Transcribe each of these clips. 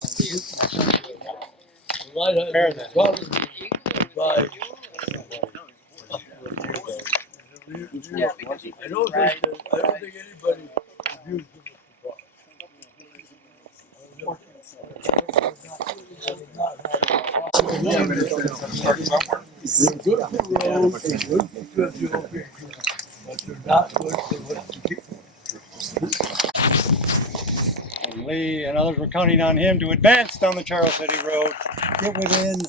Compare that. I don't think anybody abused him. They're good for roads, they're good for physical pictures, but they're not good for what you keep. And Lee and others were counting on him to advance down the Charles City Road, get within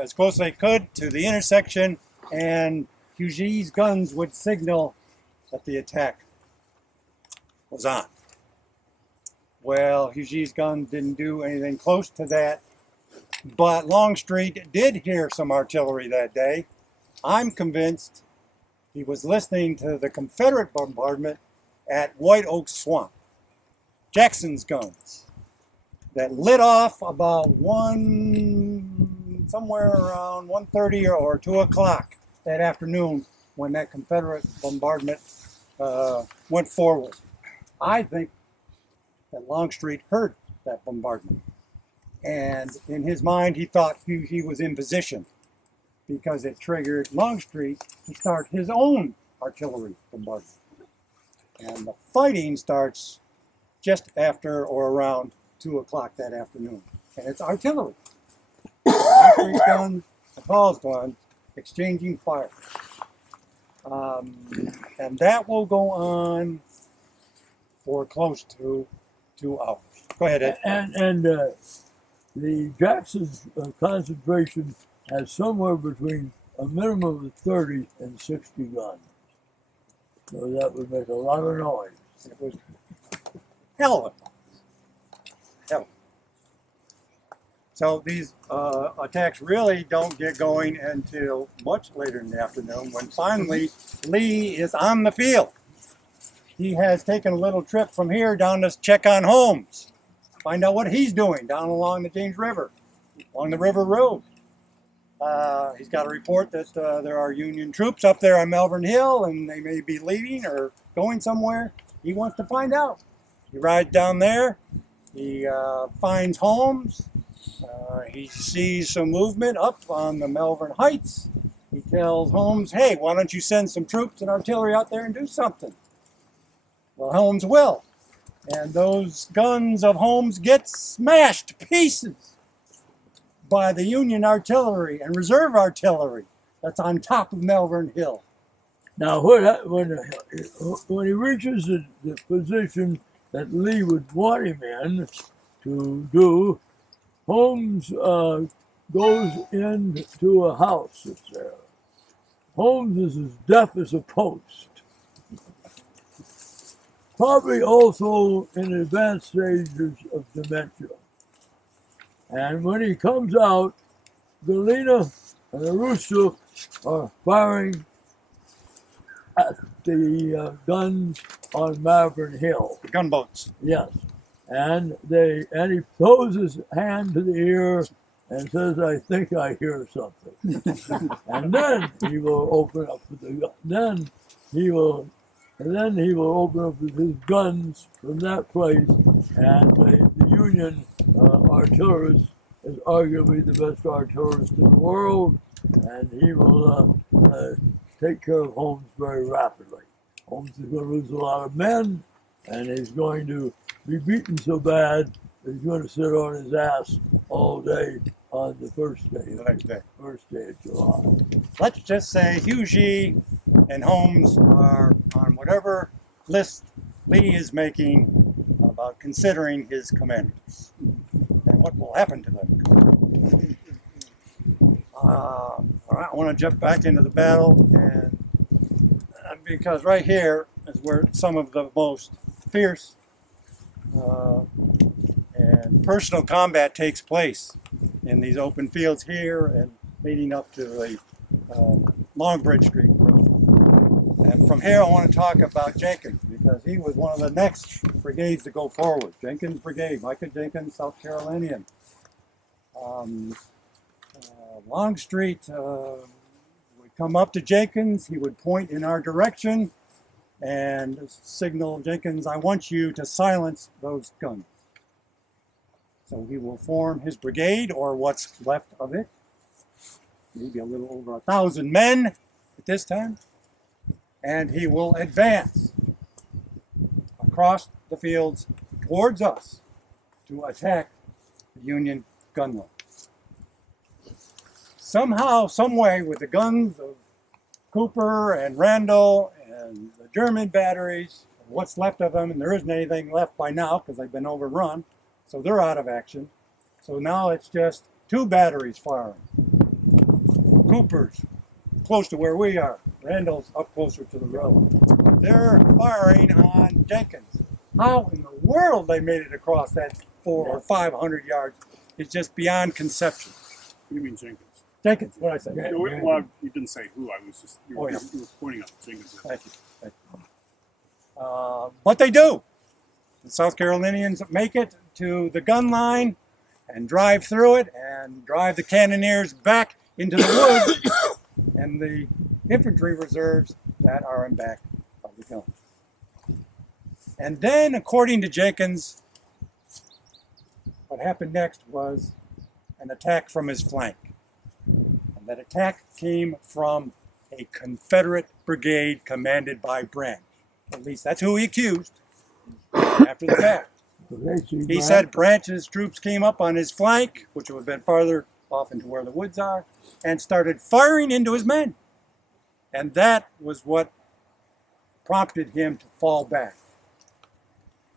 as close as they could to the intersection, and Hughes's guns would signal that the attack was on. Well, Hughes's gun didn't do anything close to that, but Longstreet did hear some artillery that day. I'm convinced he was listening to the Confederate bombardment at White Oak Swamp. Jackson's guns that lit off about somewhere around 1:30 or 2 o'clock that afternoon when that Confederate bombardment went forward. I think that Longstreet heard that bombardment, and in his mind he thought he was in position because it triggered Longstreet to start his own artillery bombardment. And the fighting starts just after or around 2 o'clock that afternoon. And it's artillery. Longstreet's guns, Paul's guns, exchanging fire. And that will go on for close to 2 hours. Go ahead, Ed. And the Jackson concentration has somewhere between a minimum of 30 and 60 guns. So that would make a lot of noise. It was hell of a hell. So these attacks really don't get going until much later in the afternoon when finally Lee is on the field. He has taken a little trip from here down to check on Holmes, find out what he's doing down along the James River, along the River Road. He's got a report that there are Union troops up there on Malvern Hill and they may be leaving or going somewhere. He wants to find out. He rides down there, he finds Holmes, he sees some movement up on the Malvern Heights. He tells Holmes, hey, why don't you send some troops and artillery out there and do something? Well, Holmes will. And those guns of Holmes get smashed to pieces by the Union artillery and reserve artillery that's on top of Malvern Hill. Now, when he reaches the position that Lee would want him in to do, Holmes goes into a house that's there. Holmes is as deaf as a post. Probably also in advanced stages of dementia. And when he comes out, Galena and the Rooster are firing at the guns on Malvern Hill. The gunboats. Yes. And he throws his hand to the ear and says, I think I hear something. And then he will open up with the gun. Then he will open up with his guns from that place, and the Union artillerist is arguably the best artillerist in the world, and he will take care of Holmes very rapidly. Holmes is going to lose a lot of men, and he's going to be beaten so bad that he's going to sit on his ass all day on the first day of July. Let's just say Hughie and Holmes are on whatever list Lee is making about considering his commanders and what will happen to them. All right, I want to jump back into the battle, and because right here is where some of the most fierce and personal combat takes place in these open fields here and leading up to the Longbridge Street Road. And from here I want to talk about Jenkins because he was one of the next brigades to go forward. Jenkins Brigade, Micah Jenkins, South Carolinian. Longstreet would come up to Jenkins, he would point in our direction and signal Jenkins, I want you to silence those guns. So he will form his brigade, or what's left of it, maybe a little over 1,000 men at this time, and he will advance across the fields towards us to attack the Union gun line. Somehow, some way, with the guns of Cooper and Randall and the German batteries, what's left of them, and there isn't anything left by now because they've been overrun, so they're out of action. So now it's just 2 batteries firing. Cooper's close to where we are. Randall's up closer to the road. They're firing on Jenkins. How in the world they made it across that 400 or 500 yards is just beyond conception. You mean Jenkins? Jenkins, what did I say? Yeah. Well, you didn't say who. I was just you were, Oh, yeah. you were pointing out Jenkins. Thank you. Thank you. But they do. The South Carolinians make it to the gun line and drive through it and drive the cannoneers back into the woods and the infantry reserves that are in back of the gun. And then, according to Jenkins, what happened next was an attack from his flank. And that attack came from a Confederate brigade commanded by Branch. At least that's who he accused after the fact. He said Branch's troops came up on his flank, which would have been farther off into where the woods are, and started firing into his men. And that was what prompted him to fall back.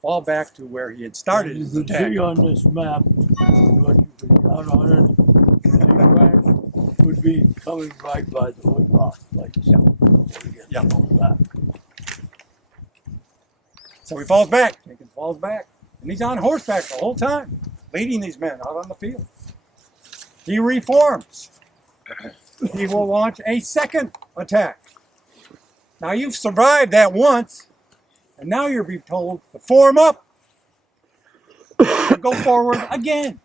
Fall back to where he had started his You attack. can see on this map, what you can count on it, the Branch would be coming right by the wood rock, like so. Yeah. Back. So he falls back. Jenkins falls back. And he's on horseback the whole time, leading these men out on the field. He reforms. He will launch a second attack. Now you've survived that once, and now you're being told to form up and go forward again.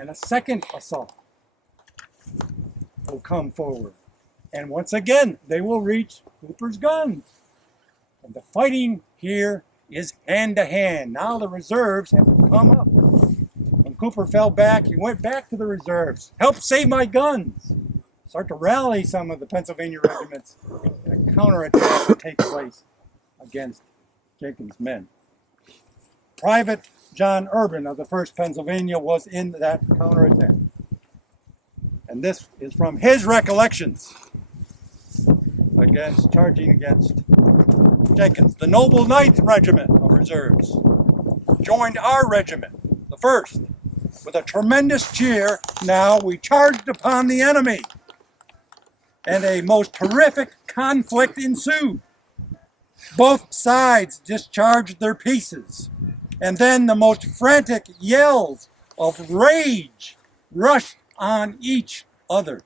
And a second assault will come forward. And once again, they will reach Cooper's guns. And the fighting here is hand to hand. Now the reserves have come up. When Cooper fell back, he went back to the reserves. Help save my guns. Start to rally some of the Pennsylvania regiments. And a counterattack will take place against Jenkins' men. Private John Urban of the 1st Pennsylvania was in that counterattack. And this is from his recollections charging against Jenkins. The noble 9th Regiment of Reserves joined our regiment, the 1st. With a tremendous cheer, now we charged upon the enemy. And a most terrific conflict ensued. Both sides discharged their pieces. And then the most frantic yells of rage rushed on each other.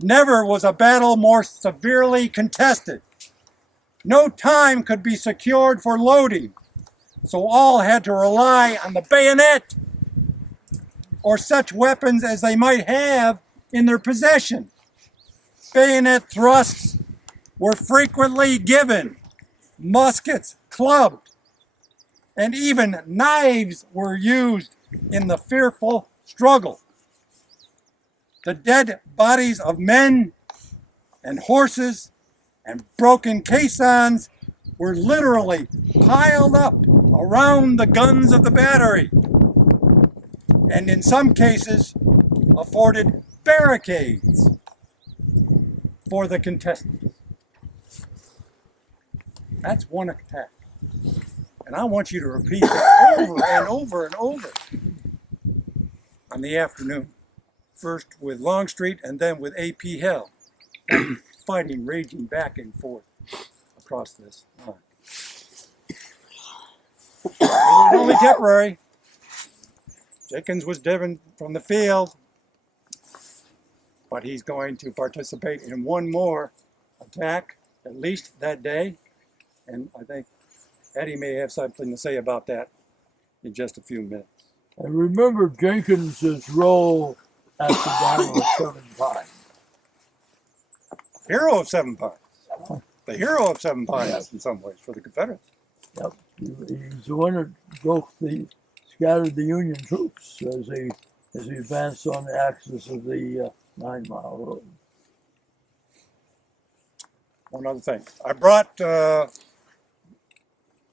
Never was a battle more severely contested. No time could be secured for loading, so all had to rely on the bayonet or such weapons as they might have in their possession. Bayonet thrusts were frequently given, muskets clubbed, and even knives were used in the fearful struggle. The dead bodies of men and horses and broken caissons were literally piled up around the guns of the battery, and in some cases afforded barricades for the contestants. That's one attack. And I want you to repeat that over and over and over on the afternoon. First with Longstreet and then with A.P. Hill. Fighting raging back and forth across this line. It was only temporary. Jenkins was driven from the field, but he's going to participate in one more attack, at least that day. And I think Eddie may have something to say about that in just a few minutes. And remember Jenkins's role at the Battle of Seven Pines. Hero of 7 Pines. The hero of 7 Pines in some ways for the Confederates. Yep. He's the one that scattered the Union troops as he advanced on the axis of the 9 Mile Road. One other thing. I brought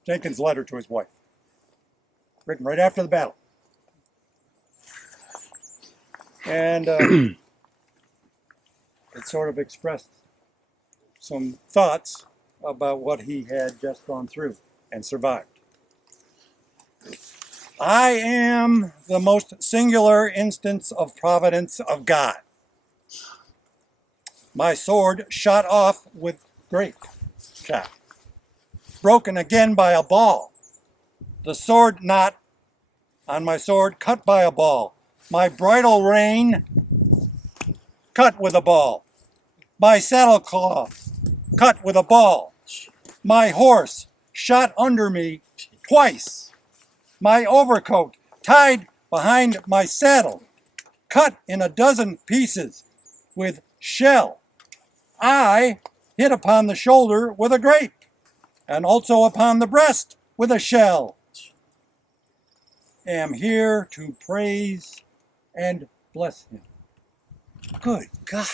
Jenkins' letter to his wife, written right after the battle. And it sort of expressed some thoughts about what he had just gone through and survived. I am the most singular instance of providence of God. My sword shot off with grape shot, broken again by a ball. The sword knot on my sword cut by a ball. My bridle rein cut with a ball. My saddle cloth cut with a ball. My horse shot under me twice. My overcoat tied behind my saddle, cut in a dozen pieces with shell. I hit upon the shoulder with a grape, and also upon the breast with a shell. Am here to praise and bless him. Good God.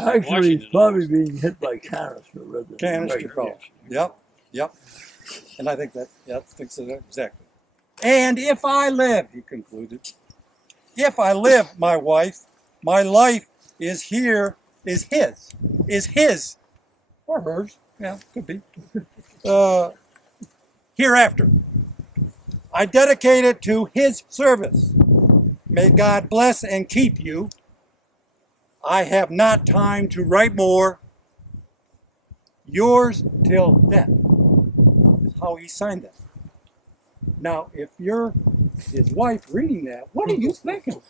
Actually, he's probably being hit by canister rather than Canister grape. ball. Yep. And I think thinks that exactly. And if I live, he concluded, if I live, my wife, my life is his, or hers, yeah, could be, hereafter. I dedicate it to his service. May God bless and keep you. I have not time to write more. Yours till death is how he signed that. Now, if you're his wife reading that, what are you thinking?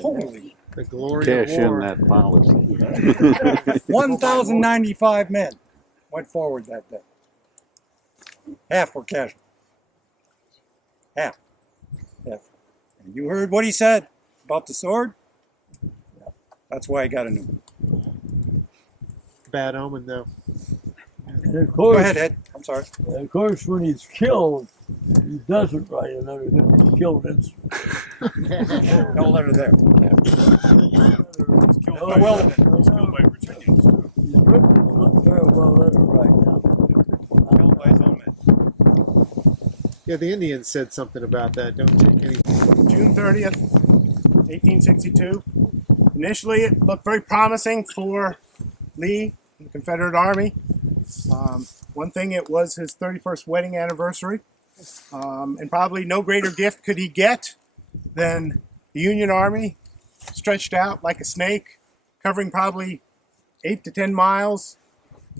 Holy. The glory Cash of in war. that policy. 1,095 men went forward that day. Half were casualties. Half. And you heard what he said about the sword? That's why I got a new one. Bad omen, though. And of course, Go ahead, Ed. I'm sorry. of course, when he's killed, he doesn't write another because he's killed instantly. No letter there. He's killed Oh, by, well, he's killed by Virginians too. He's written his little farewell letter right now. Killed by his own men. Yeah, the Indians said something about that. Don't take any. June 30th, 1862. Initially, it looked very promising for Lee and the Confederate Army. One thing, it was his 31st wedding anniversary, and probably no greater gift could he get than the Union Army stretched out like a snake, covering probably 8 to 10 miles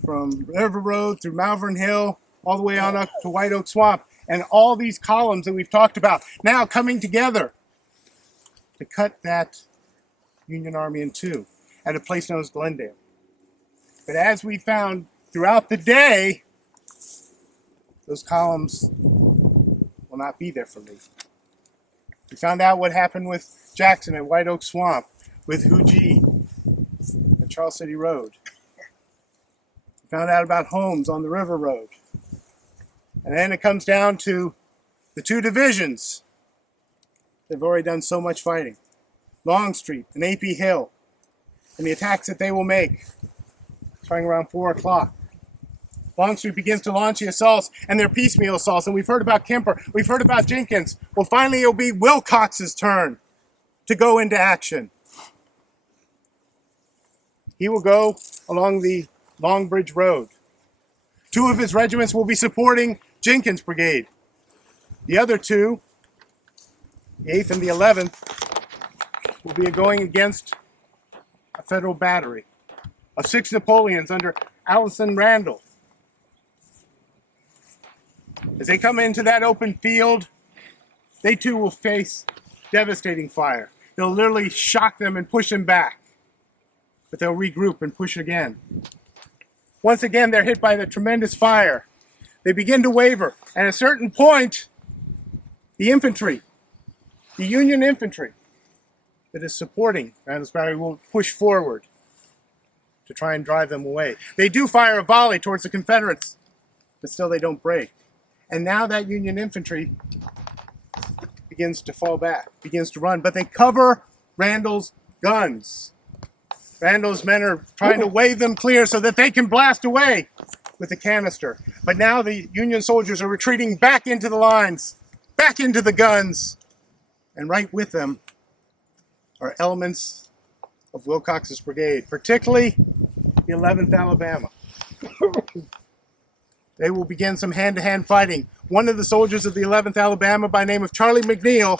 from River Road through Malvern Hill, all the way on up to White Oak Swamp. And all these columns that we've talked about now coming together to cut that Union Army in two at a place known as Glendale. But as we found throughout the day, those columns will not be there for Lee. We found out what happened with Jackson at White Oak Swamp, with Huger at Charles City Road. We found out about Holmes on the River Road. And then it comes down to the two divisions. They've already done so much fighting. Longstreet and A.P. Hill, and the attacks that they will make, starting around 4 o'clock. Longstreet begins to launch the assaults, and they're piecemeal assaults. And we've heard about Kemper. We've heard about Jenkins. Well, finally, it'll be Wilcox's turn to go into action. He will go along the Long Bridge Road. Two of his regiments will be supporting Jenkins' brigade. The other two, the 8th and the 11th, will be going against a federal battery of 6 Napoleons under Allison Randall. As they come into that open field, they too will face devastating fire. They'll literally shock them and push them back, but they'll regroup and push again. Once again, they're hit by the tremendous fire. They begin to waver, and at a certain point, the infantry, the Union infantry that is supporting Randall's battery, will push forward to to try and drive them away. They do fire a volley towards the Confederates, but still they don't break. And now that Union infantry begins to fall back, begins to run, but they cover Randall's guns. Randall's men are trying to wave them clear so that they can blast away with the canister. But now the Union soldiers are retreating back into the lines, back into the guns, and right with them are elements of Wilcox's brigade, particularly the 11th Alabama. They will begin some hand-to-hand fighting. One of the soldiers of the 11th Alabama, by name of Charlie McNeil,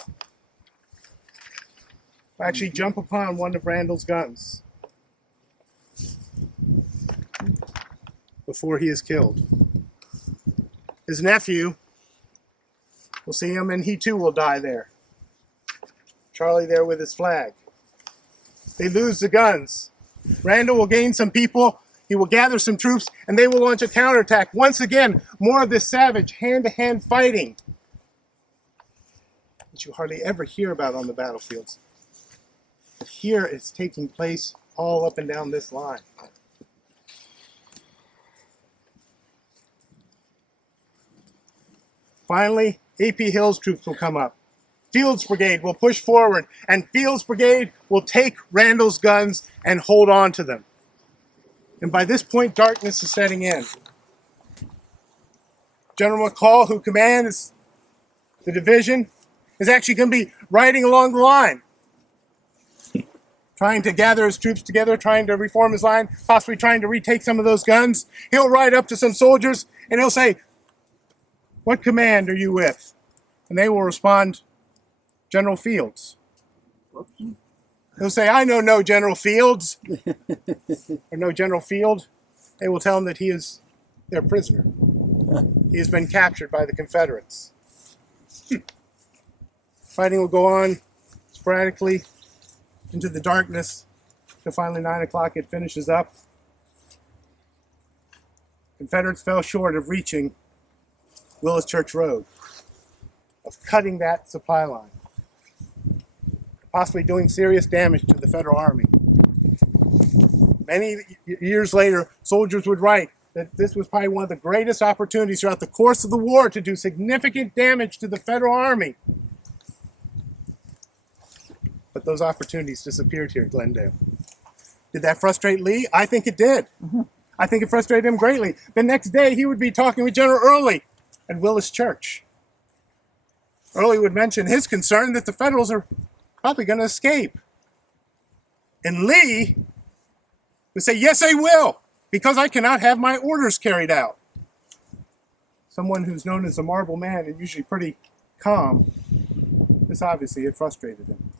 will actually jump upon one of Randall's guns before he is killed. His nephew will see him, and he too will die there. Charlie there with his flag. They lose the guns. Randall will gain some people. He will gather some troops, and they will launch a counterattack. Once again, more of this savage hand-to-hand fighting that you hardly ever hear about on the battlefields. But here it's taking place all up and down this line. Finally, A.P. Hill's troops will come up. Field's brigade will push forward, and Field's brigade will take Randall's guns and hold on to them. And by this point, darkness is setting in. General McCall, who commands the division, is actually going to be riding along the line, trying to gather his troops together, trying to reform his line, possibly trying to retake some of those guns. He'll ride up to some soldiers, and he'll say, "What command are you with?" And they will respond, "General Fields." He'll say, "I know no General Fields," or "No General Field." They will tell him that he is their prisoner. He has been captured by the Confederates. Fighting will go on sporadically into the darkness till finally 9 o'clock it finishes up. Confederates fell short of reaching Willis Church Road, of cutting that supply line, possibly doing serious damage to the Federal Army. Many years later, soldiers would write that this was probably one of the greatest opportunities throughout the course of the war to do significant damage to the Federal Army. But those opportunities disappeared here at Glendale. Did that frustrate Lee? I think it did. I think it frustrated him greatly. The next day, he would be talking with General Early at Willis Church. Early would mention his concern that the Federals are probably going to escape. And Lee would say, "Yes, they will, because I cannot have my orders carried out." Someone who's known as a marble man and usually pretty calm, this obviously had frustrated him.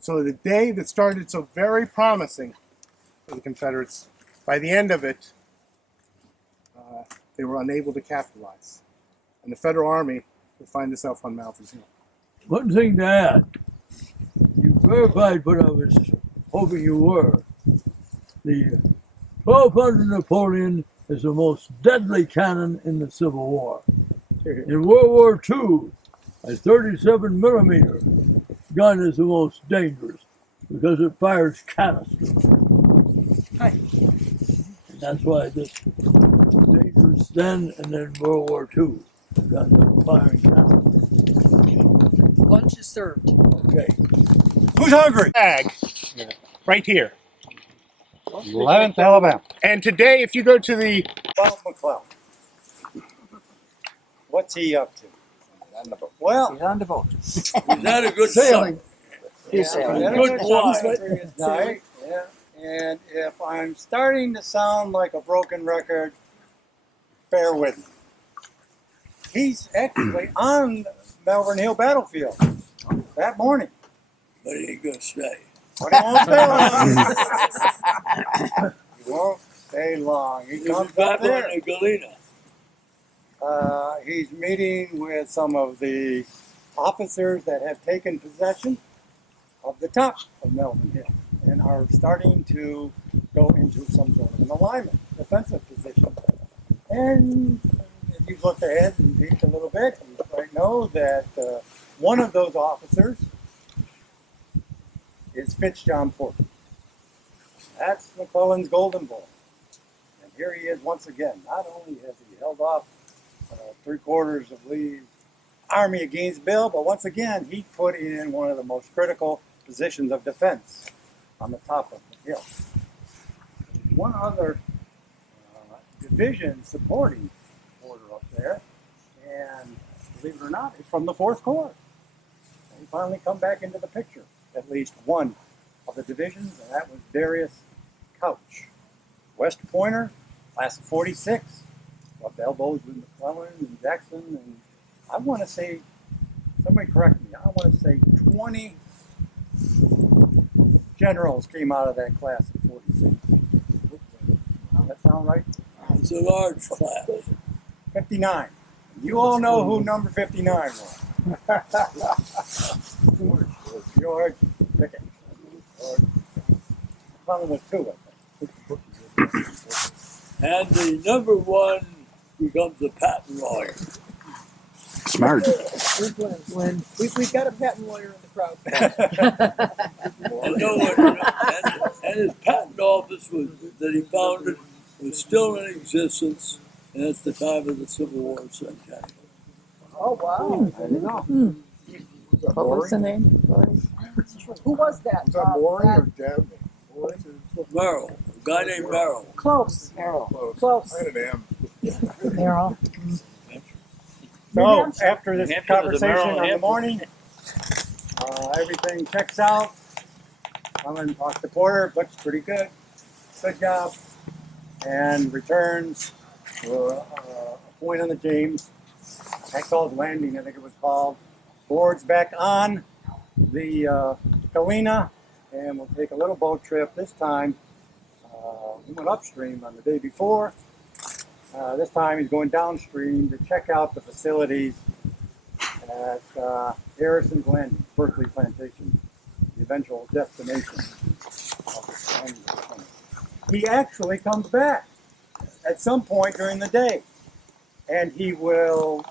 So the day that started so very promising for the Confederates, by the end of it, they were unable to capitalize. And the Federal Army would find itself on Malthus Hill. One thing to add, you verified what I was hoping you were. The 1200 Napoleon is the most deadly cannon in the Civil War. In World War II, a 37 millimeter gun is the most dangerous because it fires canister. And that's why this was dangerous then and then World War II. Guns that were firing canister. Lunch is served. Okay. Who's hungry? Flag, right here. 11th Alabama. And today, if you go to the Bob McClellan. What's he up to? Well, He's on the boat. Is that a good sailing? He's sailing. had a Good good fly. shot previous night, yeah. And if I'm starting to sound like a broken record, bear with me. He's actually on Malvern Hill battlefield that morning. But he ain't gonna stay. But he won't stay long. He won't stay long. He He's comes back up there. on the Galena. He's meeting with some of the officers that have taken possession of the top of Malvern Hill and are starting to go into some sort of an alignment, defensive position. And if you've looked ahead and peeked a little bit, you might know that one of those officers is Fitzjohn Porter. That's McClellan's Golden Bull. And here he is once again. Not only has he held off 3/4 of Lee's army against Bill, but once again, he put in one of the most critical positions of defense on the top of the hill. There's one other division supporting Porter up there, and believe it or not, it's from the 4th Corps. And he finally come back into the picture, at least one of the divisions, and that was Darius Couch. West Pointer, class of 46, rubbed elbows with McClellan and Jackson, and I want to say, somebody correct me, I want to say 20 generals came out of that class of 46. Does that sound right? It's a large class. 59. You all know who number 59 was. George Pickett. Probably was 2, I think. And the number 1 becomes a patent lawyer. Smart. We've got a patent lawyer in the crowd. And no one, and his patent office that he founded was still in existence, and it's the time of the Civil War centennial. Oh, wow. I don't know. What was the name? Who was that? Dabney? Merrill, a guy named Merrill. Close. Close. I had an M. Merrill. So, after this Hampton is a conversation Merrill, in the Hampton. morning, everything checks out. Come and talk to Porter, looks pretty good. Good job. And returns to a point on the James. Hector's Landing, I think it was called. Boards back on the Galena, and we'll take a little boat trip. This time, we went upstream on the day before. This time he's going downstream to check out the facilities at Harrison's Landing, Berkeley Plantation, the eventual destination of the landing. He actually comes back at some point during the day, and he will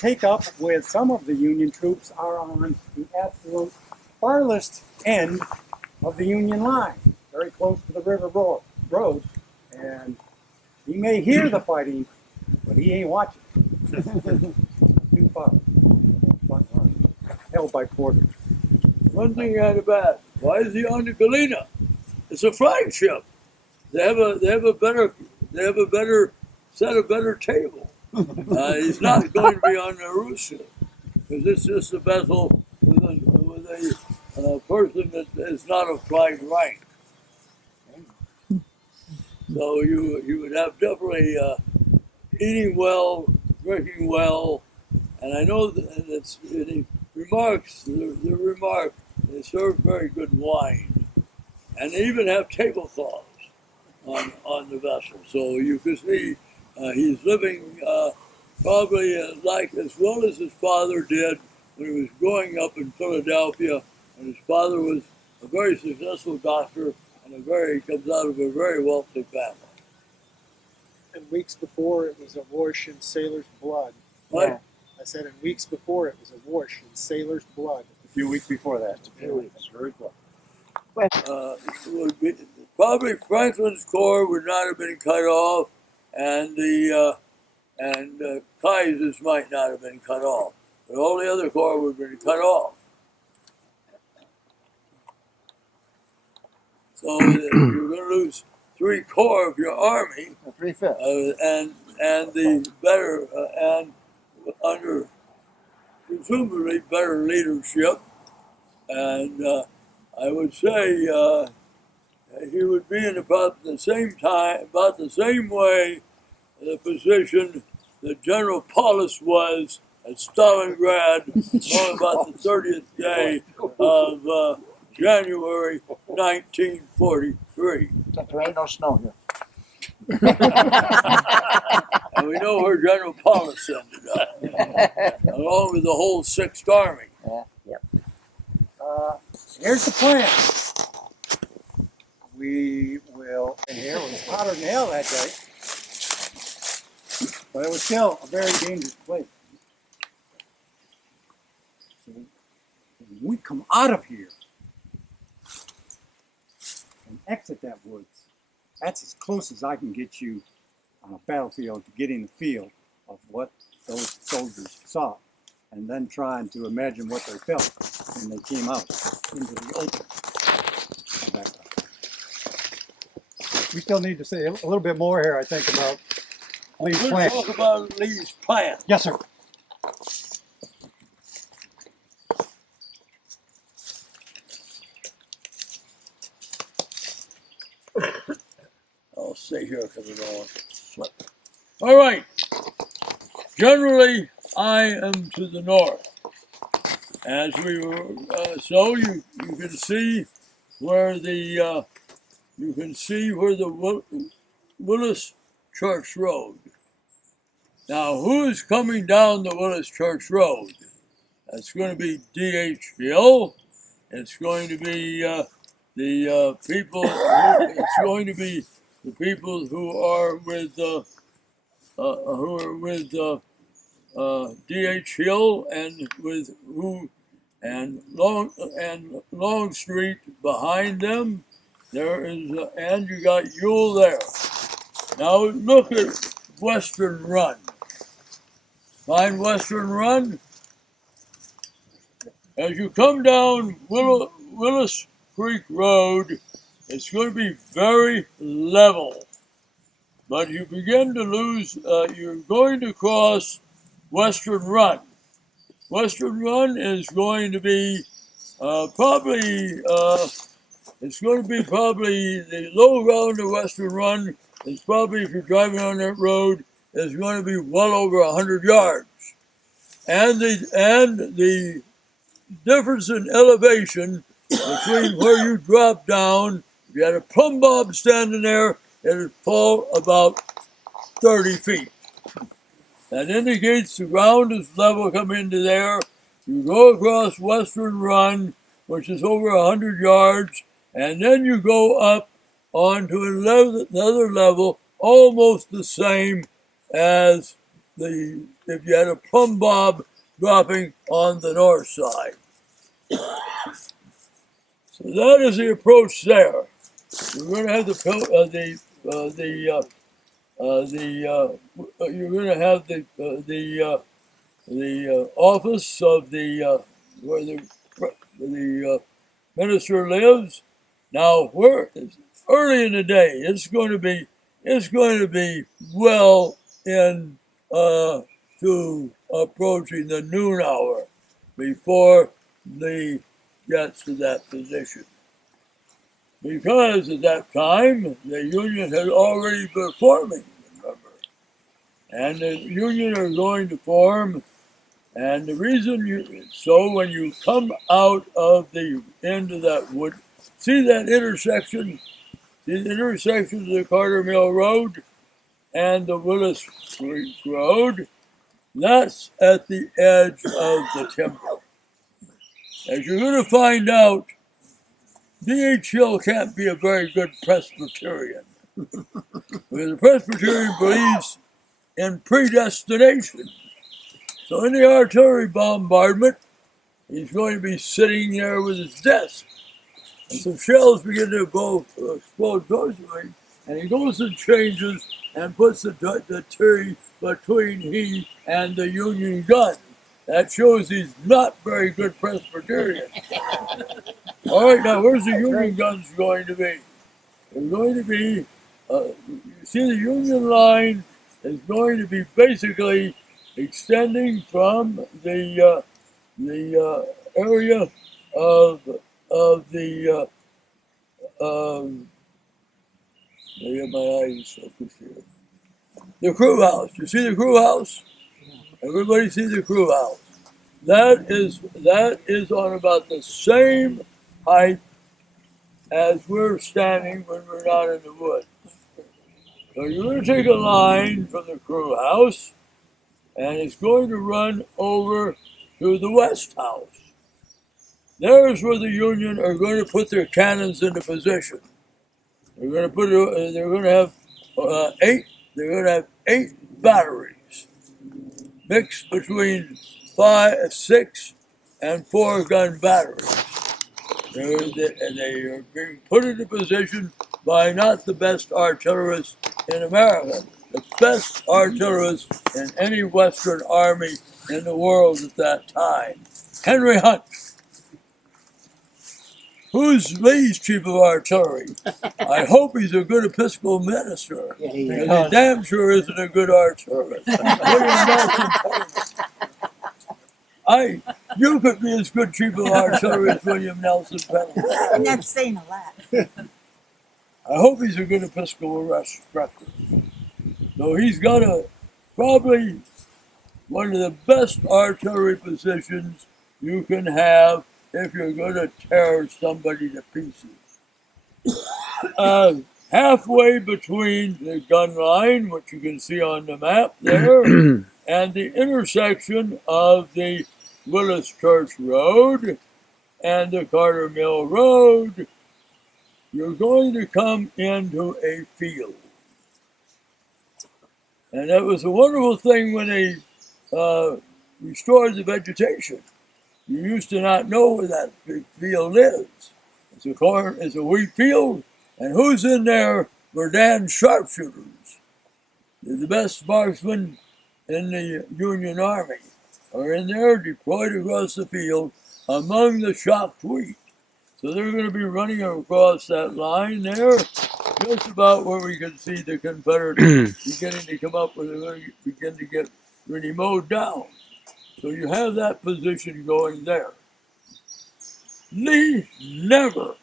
take up with some of the Union troops are on the absolute farthest end of the Union line, very close to the river road, and he may hear the fighting, but he ain't watching. Too far. Front line. Held by Porter. One thing out of that, why is he on the Galena? It's a flagship. They have a better set a better table. He's not going to be on the Russia because it's just a vessel with a person that is not of flag rank. So you would have definitely eating well, drinking well, and I know that and he remarks the remark they serve very good wine, and they even have tablecloths on the vessel. So you can see he's living probably like as well as his father did when he was growing up in Philadelphia, and his father was a very successful doctor and comes out of a very wealthy family. And weeks before it was a wash in sailor's blood. But I said, in weeks before it was a wash in sailor's blood. A few weeks before that. A few weeks. Very close. would be, probably Franklin's Corps would not have been cut off, and Kaiser's might not have been cut off, but all the other corps would have been cut off. So you're going to lose 3 corps of your army, 3/5. and the better and under presumably better leadership, and I would say he would be in about the same way the position that General Paulus was at Stalingrad on about the 30th day of January 1943. There ain't no snow here. And we know where General Paulus ended up, along with the whole 6th Army. Here's the plan. We will, and here it was hotter than hell that day, but it was still a very dangerous place. So when we come out of here and exit that woods, that's as close as I can get you on a battlefield to getting a feel of what those soldiers saw, and then trying to imagine what they felt when they came out into the open of that time. We still need to say a little bit more here, I think, about Lee's Let's plan. talk about Lee's plan. Yes, sir. I'll stay here because I don't want to slip. All right. Generally, I am to the north. As we were, so you can see where the Willis Church Road. Now, who is coming down the Willis Church Road? That's going to be D.H. Hill. It's going to be the people. It's going to be the people who are with D.H. Hill and with who and Long Street behind them. There is and you got Ewell there. Now look at Western Run. Find Western Run. As you come down Willis Creek Road, it's going to be very level. But you begin to lose, you're going to cross Western Run. Western Run is going to be it's going to be probably the low ground of Western Run is probably, if you're driving on that road, is going to be well over 100 yards. And the difference in elevation between where you drop down, if you had a plumb bob standing there, it would fall about 30 feet. That indicates the ground is level coming into there. You go across Western Run, which is over 100 yards, and then you go up onto another level, almost the same as if you had a plumb bob dropping on the north side. So that is the approach there. You're going to have you're going to have the office of where the minister lives. Now, it's early in the day. It's going to be well to approaching the noon hour before Lee gets to that position. Because at that time, the Union had already been forming, remember. And the Union are going to form, and the reason so when you come out of the end of that wood, see that intersection? See the intersection of the Carter Mill Road and the Willis Creek Road? That's at the edge of the timber. As you're going to find out, D.H. Hill can't be a very good Presbyterian. Because the Presbyterian believes in predestination. So in the artillery bombardment, he's going to be sitting there with his desk. And some shells begin to explode towards him. And he goes and changes and puts the tree between he and the Union gun. That shows he's not very good Presbyterian. All right, now where's the Union guns going to be? They're going to be, you see the Union line is going to be basically extending from the area of the my eyes focused here. The crew house. You see the crew house? Everybody see the crew house. That is on about the same height as we're standing when we're not in the woods. So you're going to take a line from the crew house, and it's going to run over to the West House. There's where the Union are going to put their cannons into position. They're going to put. They're going to have eight. They're going to have 8 batteries mixed between 5, 6, and 4 gun batteries. They are being put into position by not the best artillerists in America, the best artillerists in any Western army in the world at that time. Henry Hunt. Who's Lee's chief of artillery? I hope he's a good Episcopal minister. Yeah, he Because he damn sure isn't a good artillerist. William Nelson Pelham. You could be as good chief of artillery as William Nelson Pelham. And that's saying a lot. I hope he's a good Episcopal rector. So he's got probably one of the best artillery positions you can have if you're going to tear somebody to pieces. Halfway between the gun line, which you can see on the map there, and the intersection of the Willis Church Road and the Carter Mill Road, you're going to come into a field. And that was a wonderful thing when they restored the vegetation. You used to not know where that big field is. It's a wheat field, and who's in there? Verdun sharpshooters. They're the best marksmen in the Union Army. Are in there, deployed across the field among the shocked wheat. So they're going to be running across that line there, just about where we can see the Confederates beginning to come up, where they're going to begin to get really mowed down. So you have that position going there. Lee never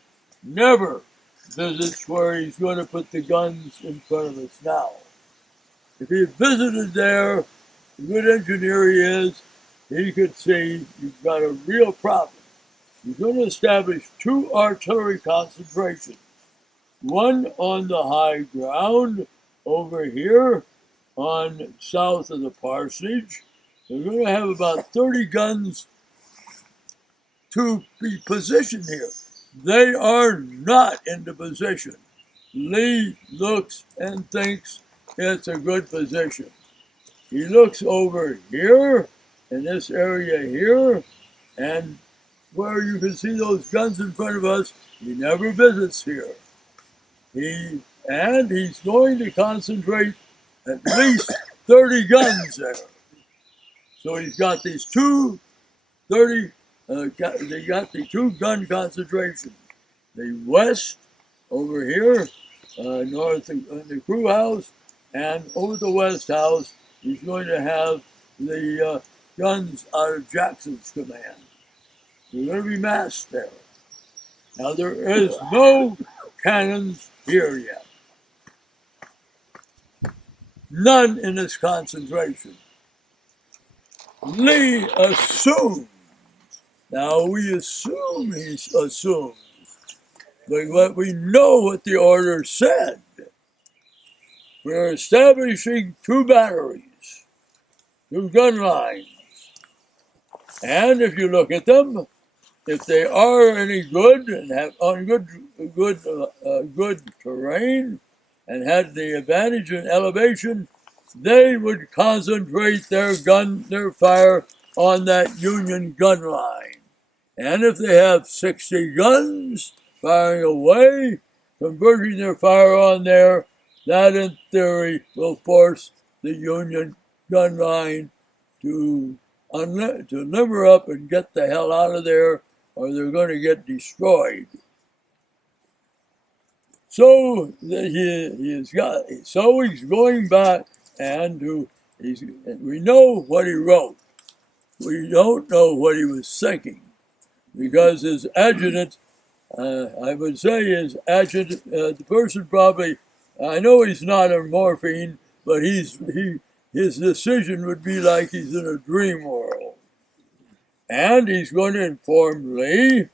visits where he's going to put the guns in front of us now. If he visited there, the good engineer he is, he could see you've got a real problem. You're going to establish two artillery concentrations. One on the high ground over here on south of the parsonage. They're going to have about 30 guns to be positioned here. They are not into position. Lee looks and thinks it's a good position. He looks over here, in this area here, and where you can see those guns in front of us, he never visits here. He's going to concentrate at least 30 guns there. So he's got these they got the two gun concentrations. The west over here, north of the crew house, and over the west house, he's going to have the guns out of Jackson's command. They're going to be massed there. Now there is no cannons here yet. None in this concentration. Lee assumes. Now we assume he assumes. But we know what the order said. We're establishing two batteries, two gun lines. And if you look at them, if they are any good and have on good terrain and had the advantage in elevation, they would concentrate their fire on that Union gun line. And if they have 60 guns firing away, converting their fire on there, that in theory will force the Union gun line to limber up and get the hell out of there, or they're going to get destroyed. So he's going back we know what he wrote. We don't know what he was thinking, because his adjutant, I would say his adjutant, the person probably, I know he's not on morphine, but his decision would be like he's in a dream world. And he's going to inform Lee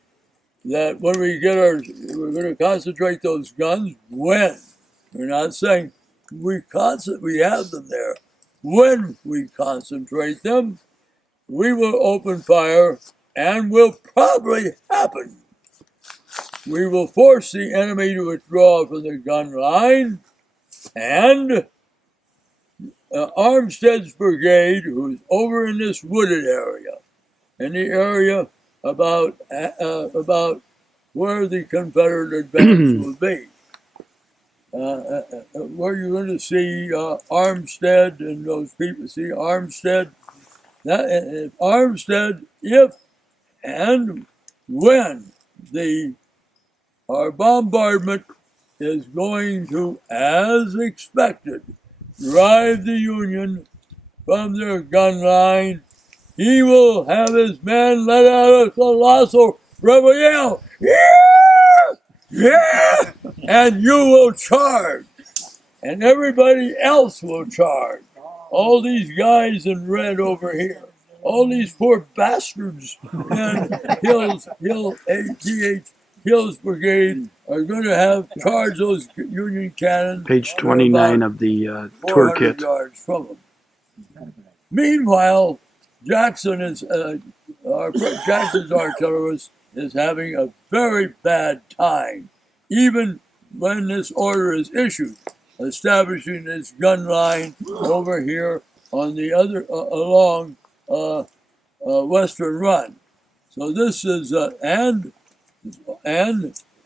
that when we're going to concentrate those guns. When? We're not saying we have them there. When we concentrate them, we will open fire, and will probably happen. We will force the enemy to withdraw from the gun line, and Armstead's brigade, who's over in this wooded area, in the area about where the Confederate advance will be. Where you're going to see Armstead and those people. See Armstead. If Armstead, if and when our bombardment is going to, as expected, drive the Union from their gun line, he will have his men let out a colossal rebel yell, yeah, yeah, and you will charge, and everybody else will charge. All these guys in red over here, all these poor bastards in Hill's Brigade are going to have charged those Union cannons. Page They're 29 about of the 400 toolkit. yards from them. Meanwhile, Jackson's artillerist is having a very bad time, even when this order is issued, establishing this gun line over here on the other along Western Run. So this is and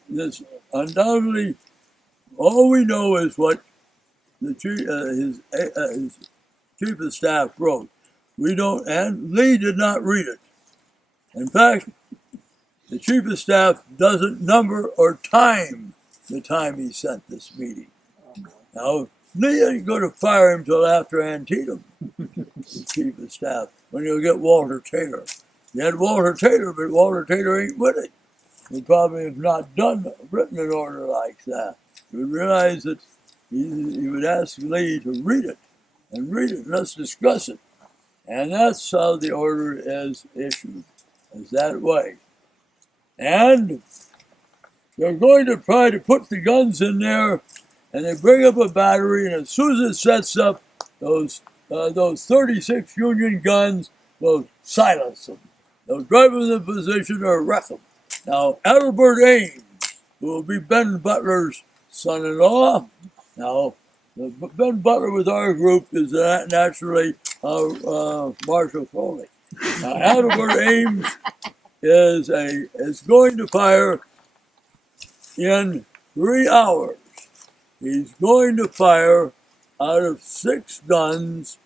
this undoubtedly all we know is what the his chief of staff wrote. We don't, and Lee did not read it. In fact, the chief of staff doesn't number or time the time he sent this meeting. Now, Lee ain't going to fire him till after Antietam, the chief of staff, when he'll get Walter Taylor. He had Walter Taylor, but Walter Taylor ain't with it. He probably have not written an order like that. He would realize that he would ask Lee to read it, and let's discuss it. And that's how the order is issued, is that way. And they're going to try to put the guns in there, and they bring up a battery, and as soon as it sets up, those 36 Union guns will silence them. They'll drive them into position or wreck them. Now, Adelbert Ames, who will be Ben Butler's son-in-law. Now, Ben Butler with our group is naturally Marshall Foley. Now, Adelbert Ames is going to fire in 3 hours. He's going to fire out of 6 guns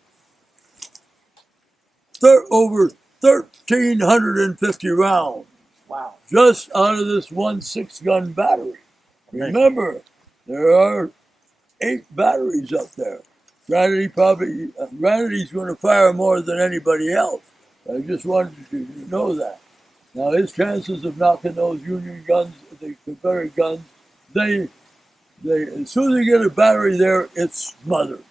over 1,350 rounds. Wow. Just out of this one 6-gun battery. Remember, there are 8 batteries up there. Granted, he's going to fire more than anybody else. I just wanted you to know that. Now, his chances of knocking those Union guns, the Confederate guns, they as soon as they get a battery there, it's smothered.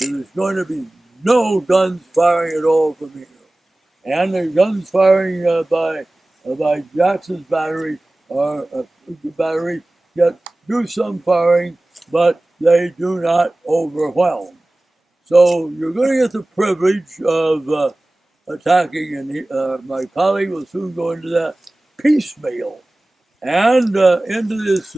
So there's going to be no guns firing at all from here. And the guns firing by Jackson's battery do some firing, but they do not overwhelm. So you're going to get the privilege of attacking, and my colleague will soon go into that piecemeal, and into this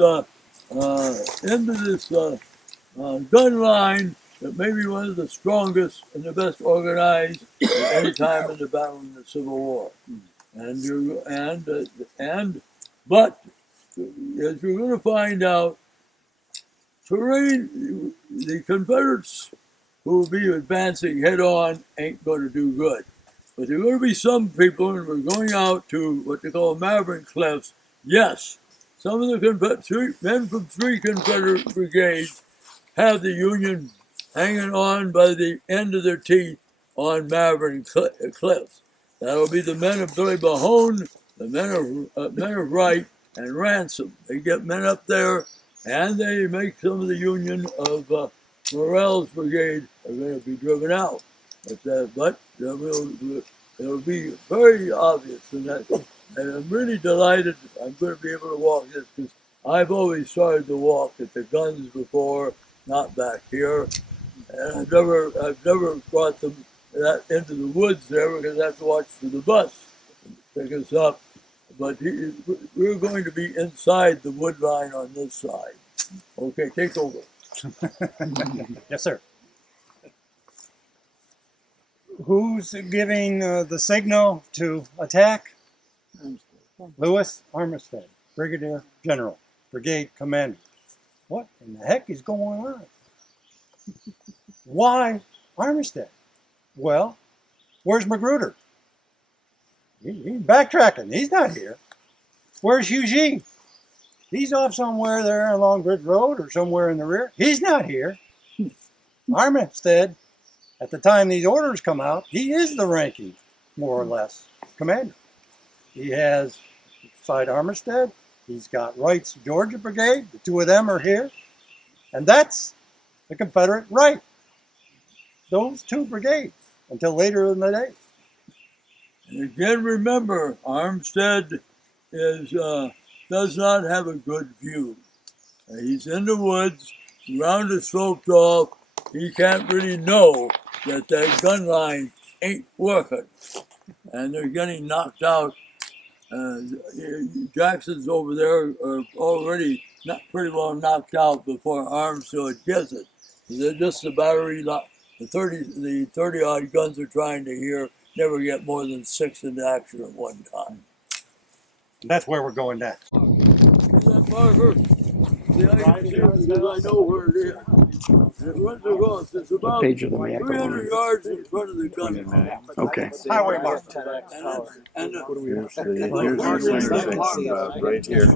gun line that may be one of the strongest and the best organized at any time in the battle in the Civil War. But as you're going to find out, the Confederates who will be advancing head on ain't going to do good. But there are going to be some people, and we're going out to what they call Maverick Cliffs. Yes, some of the men from 3 Confederate brigades have the Union hanging on by the end of their teeth on Maverick Cliffs. That'll be the men of Billy Mahone, the men of Wright, and Ransom. They get men up there, and they make some of the Union of Morrell's brigade are going to be driven out. But it'll be very obvious, and I'm really delighted I'm going to be able to walk this, because I've always started to walk at the guns before, not back here, and I've never brought them into the woods there because I have to watch for the bus to pick us up. But we're going to be inside the wood line on this side. Okay, take over. Yes, sir. Who's giving the signal to attack? Lewis Armistead. brigadier general, brigade commander. What in the heck is going on? Why Armistead? Well, where's Magruder? He's backtracking. He's not here. Where's Eugene? He's off somewhere there along Bridge Road or somewhere in the rear. He's not here. Armistead, at the time these orders come out, he is the ranking, more or less, commander. He has beside Armistead, he's got Wright's Georgia Brigade. The two of them are here. And that's the Confederate right. Those two brigades until later in the day. And again, remember, Armstead is does not have a good view. He's in the woods, ground is sloped off. He can't really know that that gun line ain't working, and they're getting knocked out. Jackson's over there already not pretty well knocked out before Armstead gets it. They're just the battery, the 30 odd guns they're trying to hear never get more than 6 into action at one time. And that's where we're going next. Is that Parker? See, I can see it because I know where it is. It runs across. It's about Page of the map. 300 yards in front of the gun. Okay. Highway mark. And Here's the intersection right here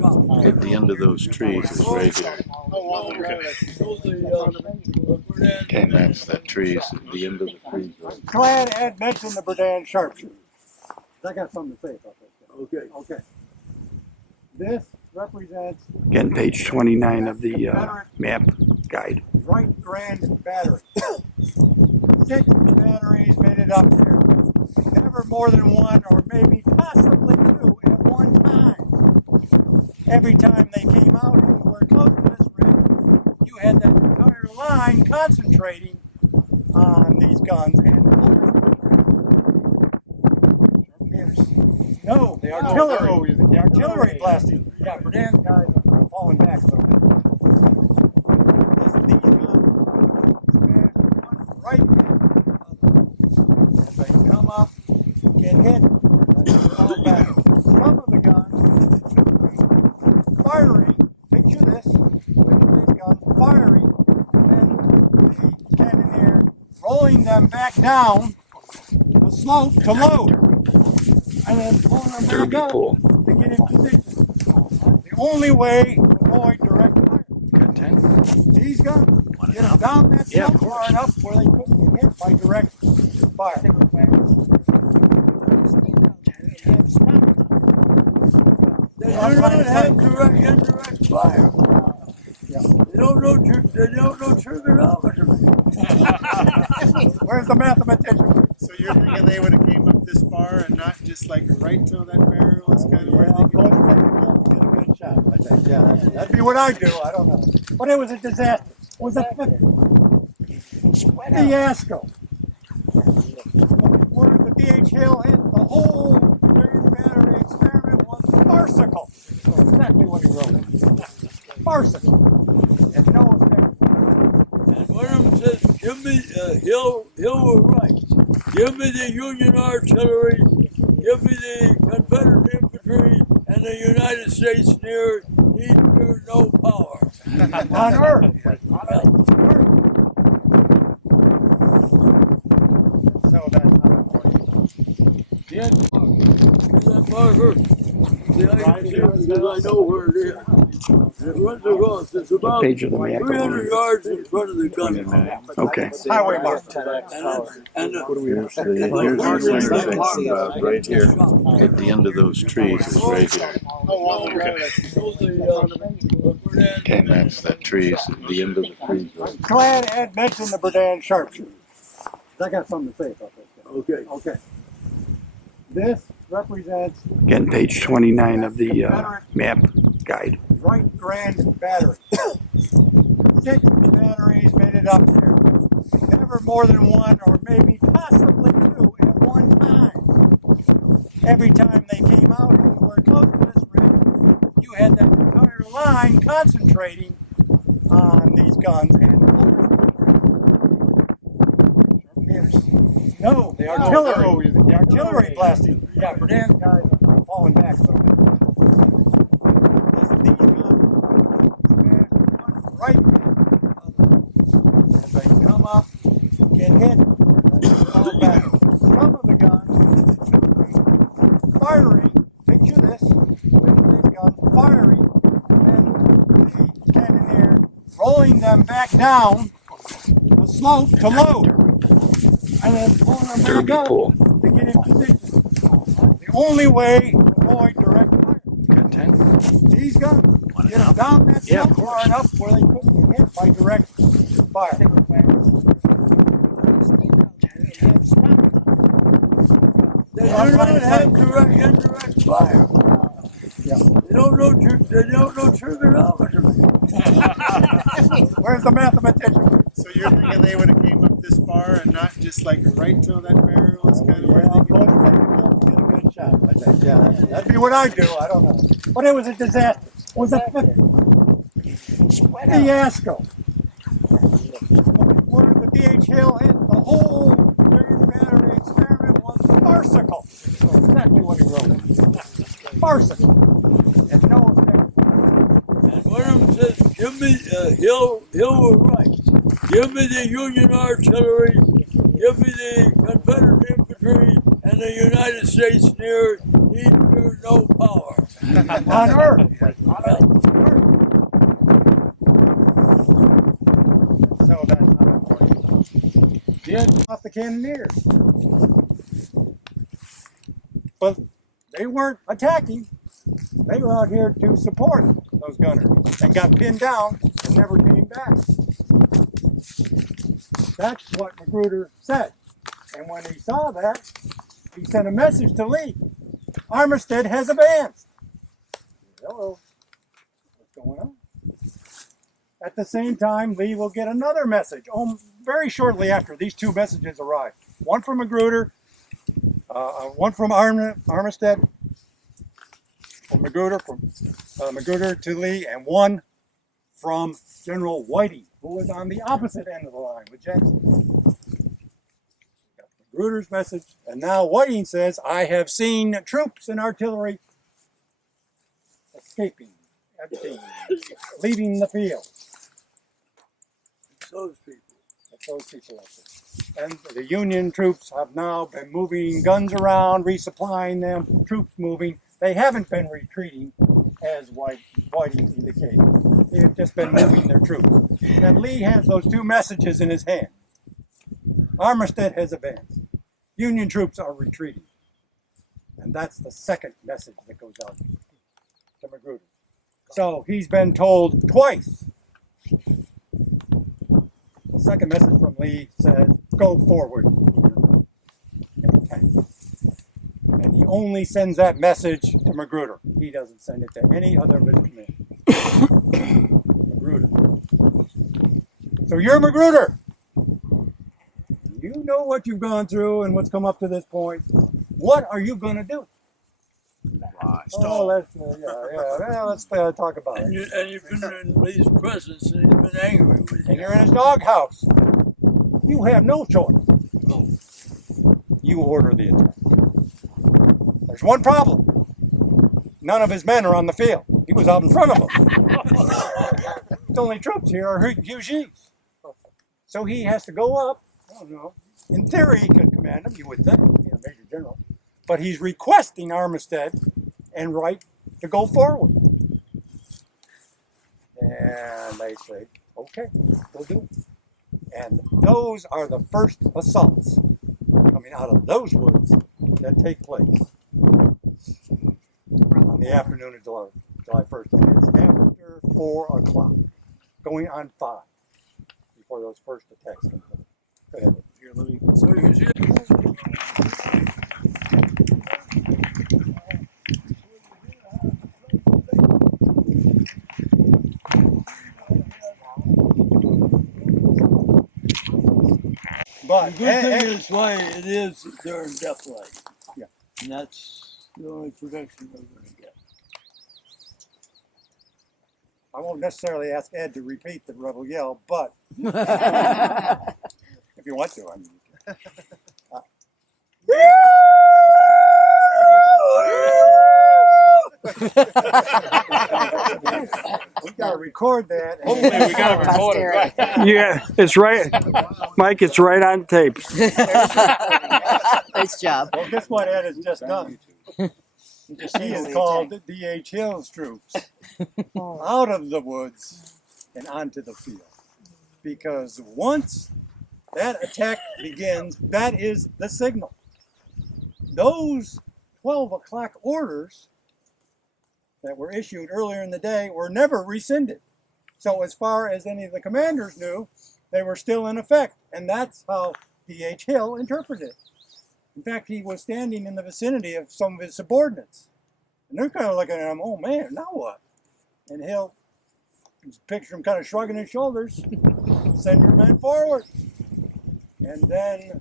at the end of those trees is right here. Okay, that's that trees at the end of the trees. Right. Glad Ed mentioned the Berdan sharpshooter. I got something to say about this. Okay. Okay. This represents Again, page 29 of the map guide. Wright Grand Battery. 6 batteries made it up there. Never more than one or maybe possibly 2 at one time. Every time they came out anywhere close to this ridge, you had that entire line concentrating on these guns and no, the artillery. The artillery blasting. Yeah, Berdan's guys are falling back a little bit. These guns smash one right into the other. As they come up, get hit, and they fall back. Some of the guns firing. Picture this. Picture these guns firing, and the cannoneer rolling them back down the slope to load. And then pulling them Derby back up pool. to get in position. The only way to avoid direct fire. Good 10. These guns get them down that slope far enough where they couldn't get hit by direct fire. They do not have direct indirect fire. They don't know trigonometry. Where's the mathematician? So you're thinking they would have came up this far and not just like right to that barrel? It's kind of where Yeah, they I'm going to take a good shot. I think. Yeah, that'd be what I'd do. I don't know. But it was a disaster. It was a fiasco. Where the D.H. Hill hit, the whole Grand Battery experiment was farcical. That's exactly what he wrote. Farcical. And no effect. And one of them says, give me, Hill were right. Give me the Union artillery, give me the Confederate infantry, and the United States near no power. On Earth. So that's how it works. Yeah. Is that Parker? See, I can see it because I know where it is. It runs across. It's about Page of the map. 300 yards in front of the gun. Okay. Highway mark. And Here's the intersection right here at the end of those trees is right here. Okay, that's that trees at the end of the trees. Right. Glad Ed mentioned the Berdan sharpshooter. I got something to say about this. Okay. Okay. This represents Again, page 29 of the map guide. Wright Grand Battery. 6 batteries made it up there. Never more than one or maybe possibly 2 at one time. Every time they came out anywhere close to this ridge, you had that entire line concentrating on these guns and no, the artillery. The artillery blasting. Yeah, Berdan's guys are falling back a little bit. firing. Picture this. Picture these guns firing, and the cannoneer rolling them back down the slope to load, and then pulling them Derby back up pool. to get in position. The only way to avoid direct fire. Got 10? These guns get them down that slope far enough where they couldn't get hit by direct fire. They do not have direct indirect fire. Yeah. They don't know trigonometry. Where's the mathematician? So you're thinking they would have came up this far and not just like right till that barrel is kind of where Yeah, they I'm going to get a good shot. I think, yeah, that'd be what I do. I don't know. But it was a disaster. It was a fiasco. When the D.H. Hill hit, the whole Grand Battery experiment was farcical. That's exactly what he wrote. Farcical. And no effect. And one of them says, give me, Hill was right. Give me the Union artillery, give me the Confederate infantry, and the United States near near no power. On Earth. So that's how it works. Get off the cannoneers. But they weren't attacking. They were out here to support those gunners and got pinned down and never came back. That's what Magruder said. And when he saw that, he sent a message to Lee. Armistead has advanced. Hello. What's going on? At the same time, Lee will get another message very shortly after these two messages arrive. One from Magruder, one from Armistead, from Magruder to Lee, and one from General Whiting, who was on the opposite end of the line with Jackson. Got Magruder's message, and now Whiting says, I have seen troops and artillery escaping, leaving the field. Those people. That's those people up there. And the Union troops have now been moving guns around, resupplying them, troops moving. They haven't been retreating, as Whiting indicated. They have just been moving their troops. And Lee has those two messages in his hand. Armistead has advanced. Union troops are retreating. And that's the second message that goes out to Magruder. So he's been told twice. The second message from Lee says, go forward. And he only sends that message to Magruder. He doesn't send it to any other of his command. Magruder. So you're Magruder. You know what you've gone through and what's come up to this point. What are you going to do? Let's talk about it. And you've been in Lee's presence and he's been angry with you. And you're in his doghouse. You have no choice. You order the attack. There's one problem. None of his men are on the field. He was out in front of them. The only troops here are Hughes's. So he has to go up. I don't know. In theory, he could command them, you would think, Major General. But he's requesting Armistead and Wright to go forward. And they say, okay, we'll do it. And those are the first assaults coming out of those woods that take place on the afternoon of July 1st. And it's after 4 o'clock, going on 5, before those first attacks come. Go ahead. Here, let me. So you see, But the good thing is why it is during death light. Yeah. And that's the only protection we're going to get. I won't necessarily ask Ed to repeat the rebel yell, but if you want to, I mean. We gotta record that. Hopefully we got it recorded. Yeah, it's right. Mike, it's right on tape. Nice job. Well, guess what Ed has just done? He is called D.H. Hill's troops out of the woods and onto the field. Because once that attack begins, that is the signal. Those 12 o'clock orders that were issued earlier in the day were never rescinded. So as far as any of the commanders knew, they were still in effect. And that's how D.H. Hill interpreted it. In fact, he was standing in the vicinity of some of his subordinates. And they're kind of looking at him, oh man, now what? And Hill, picture him kind of shrugging his shoulders, send your men forward. And then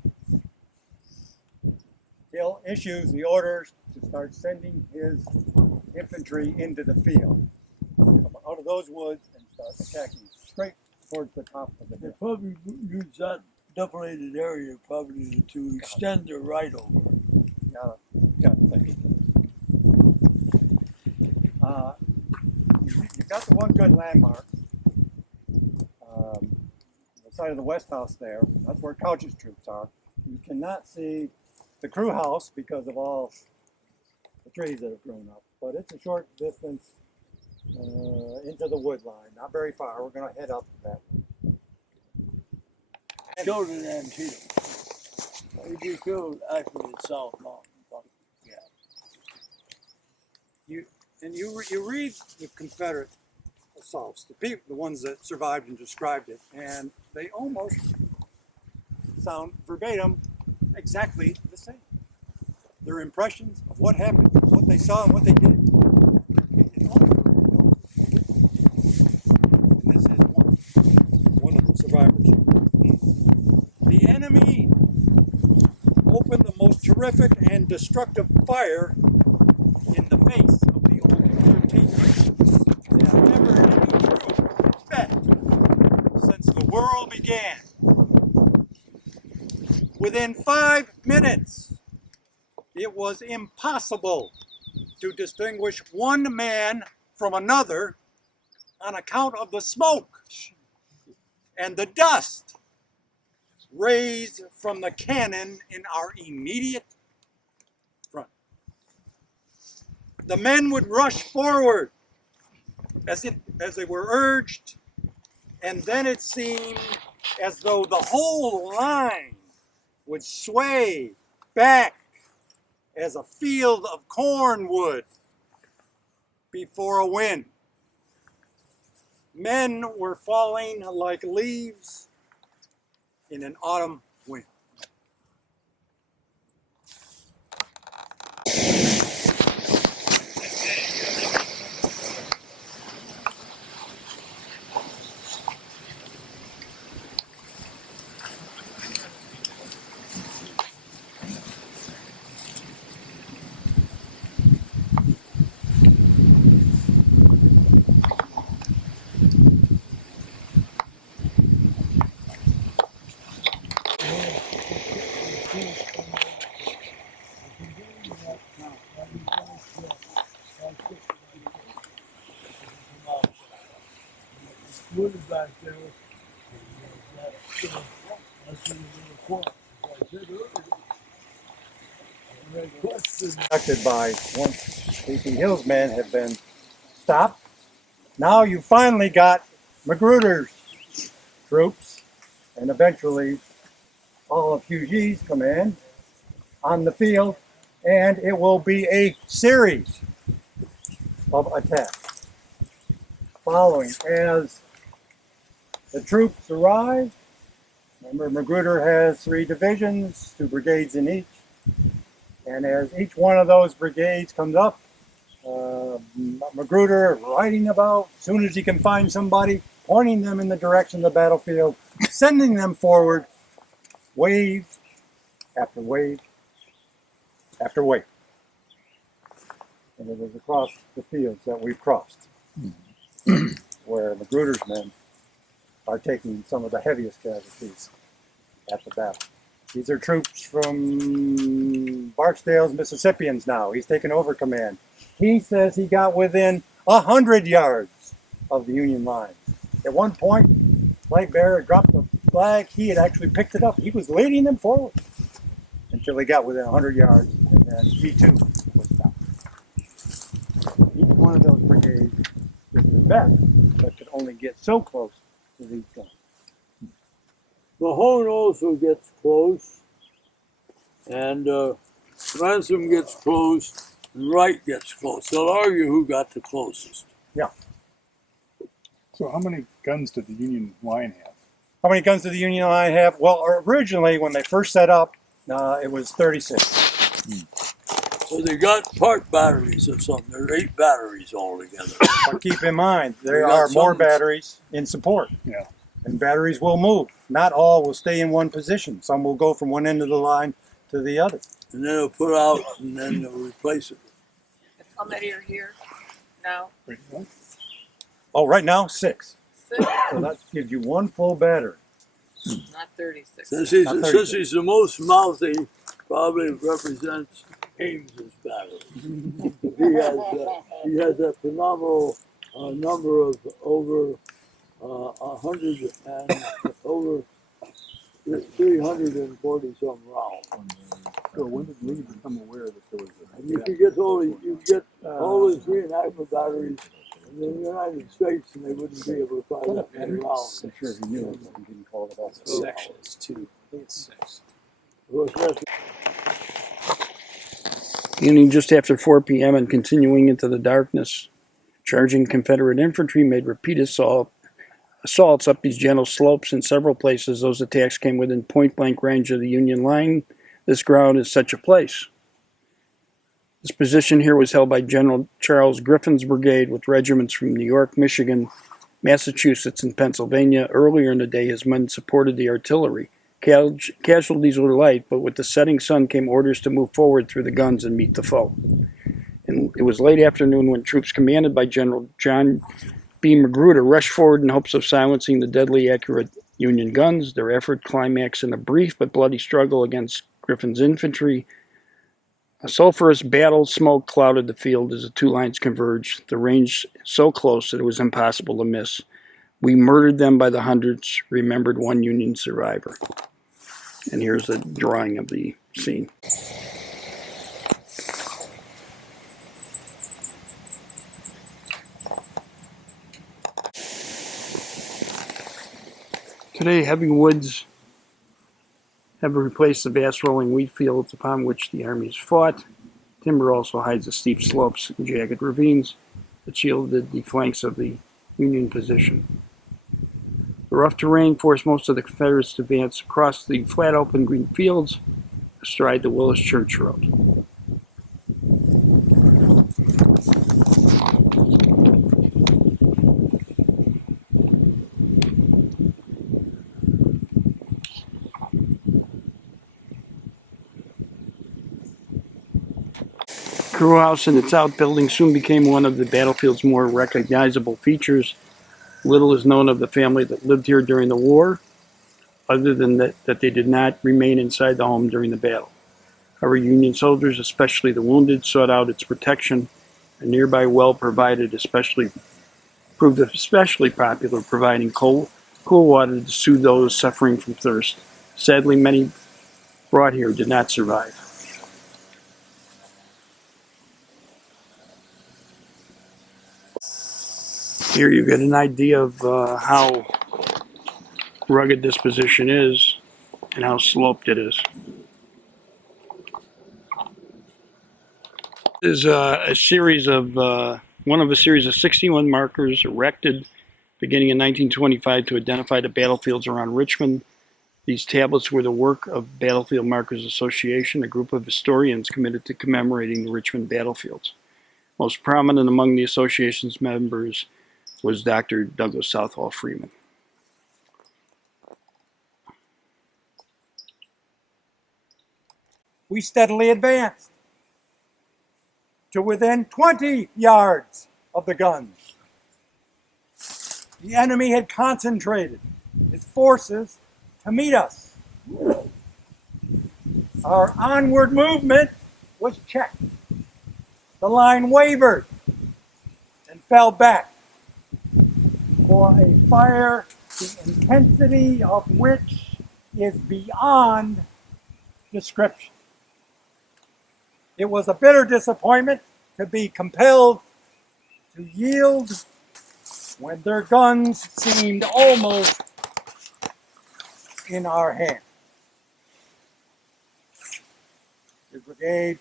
Hill issues the orders to start sending his infantry into the field. Come out of those woods and start attacking straight towards the top of the They hill. probably use that decorated area probably to extend their right over. Got to think. You got the one good landmark. The side of the West House there. That's where Couch's troops are. You cannot see the crew house because of all the trees that have grown up. But it's a short distance into the wood line. Not very far. We're going to head up that way. Killed in Antietam. He be killed actually in South Mountain. But You read the Confederate assaults, the ones that survived and described it, and they almost sound verbatim exactly the same. Their impressions of what happened, what they saw, and what they did. It's all verbatim. And this is one of the survivors. The enemy opened the most terrific and destructive fire in the face of the old 13th. They have never any group met since the world began. Within 5 minutes, it was impossible to distinguish one man from another on account of the smoke and the dust raised from the cannon in our immediate front. The men would rush forward as they were urged, and then it seemed as though the whole line would sway back as a field of corn would before a wind. Men were falling like leaves in an autumn wind. wood back there. That's in the corner. As I said earlier, the question Affected by once P.P. Hill's men have been stopped. Now you finally got Magruder's troops and eventually all of Hughes's command on the field, and it will be a series of attacks following as the troops arrive. Remember, Magruder has 3 divisions, 2 brigades in each, and as each one of those brigades comes up, Magruder riding about, as soon as he can find somebody, pointing them in the direction of the battlefield, sending them forward, wave after wave after wave. And it is across the fields that we've crossed, where Magruder's men are taking some of the heaviest casualties at the battle. These are troops from Barksdale's Mississippians now. He's taken over command. He says he got within 100 yards of the Union line. At one point, Flag Bearer dropped the flag. He had actually picked it up. He was leading them forward until he got within 100 yards, and then he too was stopped. one of those brigades is the best, but could only get so close to these guns. Mahone also gets close, and Ransom gets close, and Wright gets close. They'll argue who got the closest. So how many guns did the Union line have? How many guns did the Union line have? Well, originally, when they first set up, it was 36. So they got part batteries or something. There are 8 batteries altogether. But keep in mind, We there got are more some- batteries in support. Yeah. And batteries will move. Not all will stay in one position. Some will go from one end of the line to the other. And then they'll put out, and then they'll replace it. How many are here now? Wait, what? Oh, right now, 6. 6, So that gives you one full battery. not 36. Since Not he's, 36. the most mouthy, probably represents Ames's battery. He has that phenomenal number of over 100 and over 340 some rounds. So when did Lee become aware that there was And you can get all those reenactment batteries in the United States, and they wouldn't be able to find that many rounds. I'm sure he knew it, but he didn't call it out. Sections too. I think it's 6. Of course, Beginning just after 4 p.m. and continuing into the darkness, charging Confederate infantry made repeated assaults up these gentle slopes. In several places, those attacks came within point-blank range of the Union line. This ground is such a place. This position here was held by General Charles Griffin's brigade with regiments from New York, Michigan, Massachusetts, and Pennsylvania. Earlier in the day, his men supported the artillery. Casualties were light, but with the setting sun came orders to move forward through the guns and meet the foe. And it was late afternoon when troops commanded by General John B. Magruder rushed forward in hopes of silencing the deadly accurate Union guns. Their effort climaxed in a brief but bloody struggle against Griffin's infantry. A sulphurous battle smoke clouded the field as the two lines converged, the range so close that it was impossible to miss. We murdered them by the hundreds, remembered one Union survivor. And here's a drawing of the scene. Today, heavy woods have replaced the vast rolling wheat fields upon which the armies fought. Timber also hides the steep slopes and jagged ravines that shielded the flanks of the Union position. The rough terrain forced most of the Confederates to advance across the flat open green fields astride the Willis Church Road. Crew House and its outbuilding soon became one of the battlefield's more recognizable features. Little is known of the family that lived here during the war, other than that they did not remain inside the home during the battle. However, Union soldiers, especially the wounded, sought out its protection. A nearby well proved especially popular, providing cool water to soothe those suffering from thirst. Sadly, many brought here did not survive. Here you get an idea of how rugged this position is and how sloped it is. This is a series of one of a series of 61 markers erected beginning in 1925 to identify the battlefields around Richmond. These tablets were the work of Battlefield Markers Association, a group of historians committed to commemorating the Richmond battlefields. Most prominent among the association's members was Dr. Douglas Southall Freeman. We steadily advanced to within 20 yards of the guns. The enemy had concentrated his forces to meet us. Our onward movement was checked. The line wavered and fell back for a fire the intensity of which is beyond description. It was a bitter disappointment to be compelled to yield when their guns seemed almost in our hand. The brigade,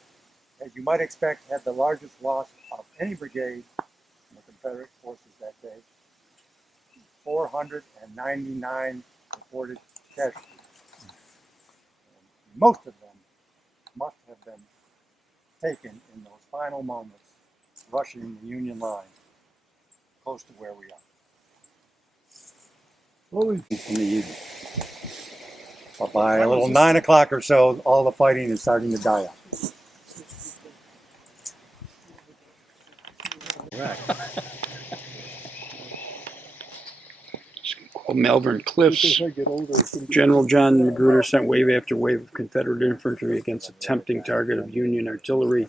as you might expect, had the largest loss of any brigade in the Confederate forces that day. 499 reported casualties. And most of them must have been taken in those final moments, rushing the Union line close to where we are. What was In the evening. But by a little 9 o'clock or so, all the fighting is starting to die out. Called Malvern Cliffs. As I get older, it's gonna get- General John Magruder sent wave after wave of Confederate infantry against a tempting target of Union artillery.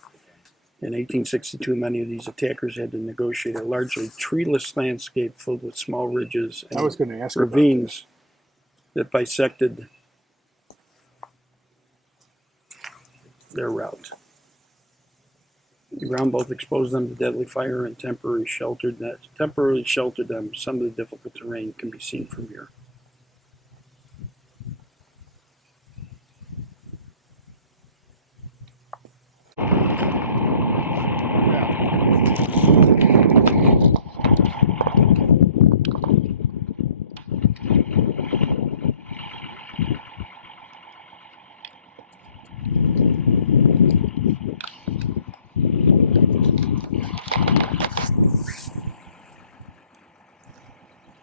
In 1862, many of these attackers had to negotiate a largely treeless landscape filled with small ridges I was and going to ask about this. ravines that bisected their route. The ground both exposed them to deadly fire and temporarily sheltered them. Some of the difficult terrain can be seen from here.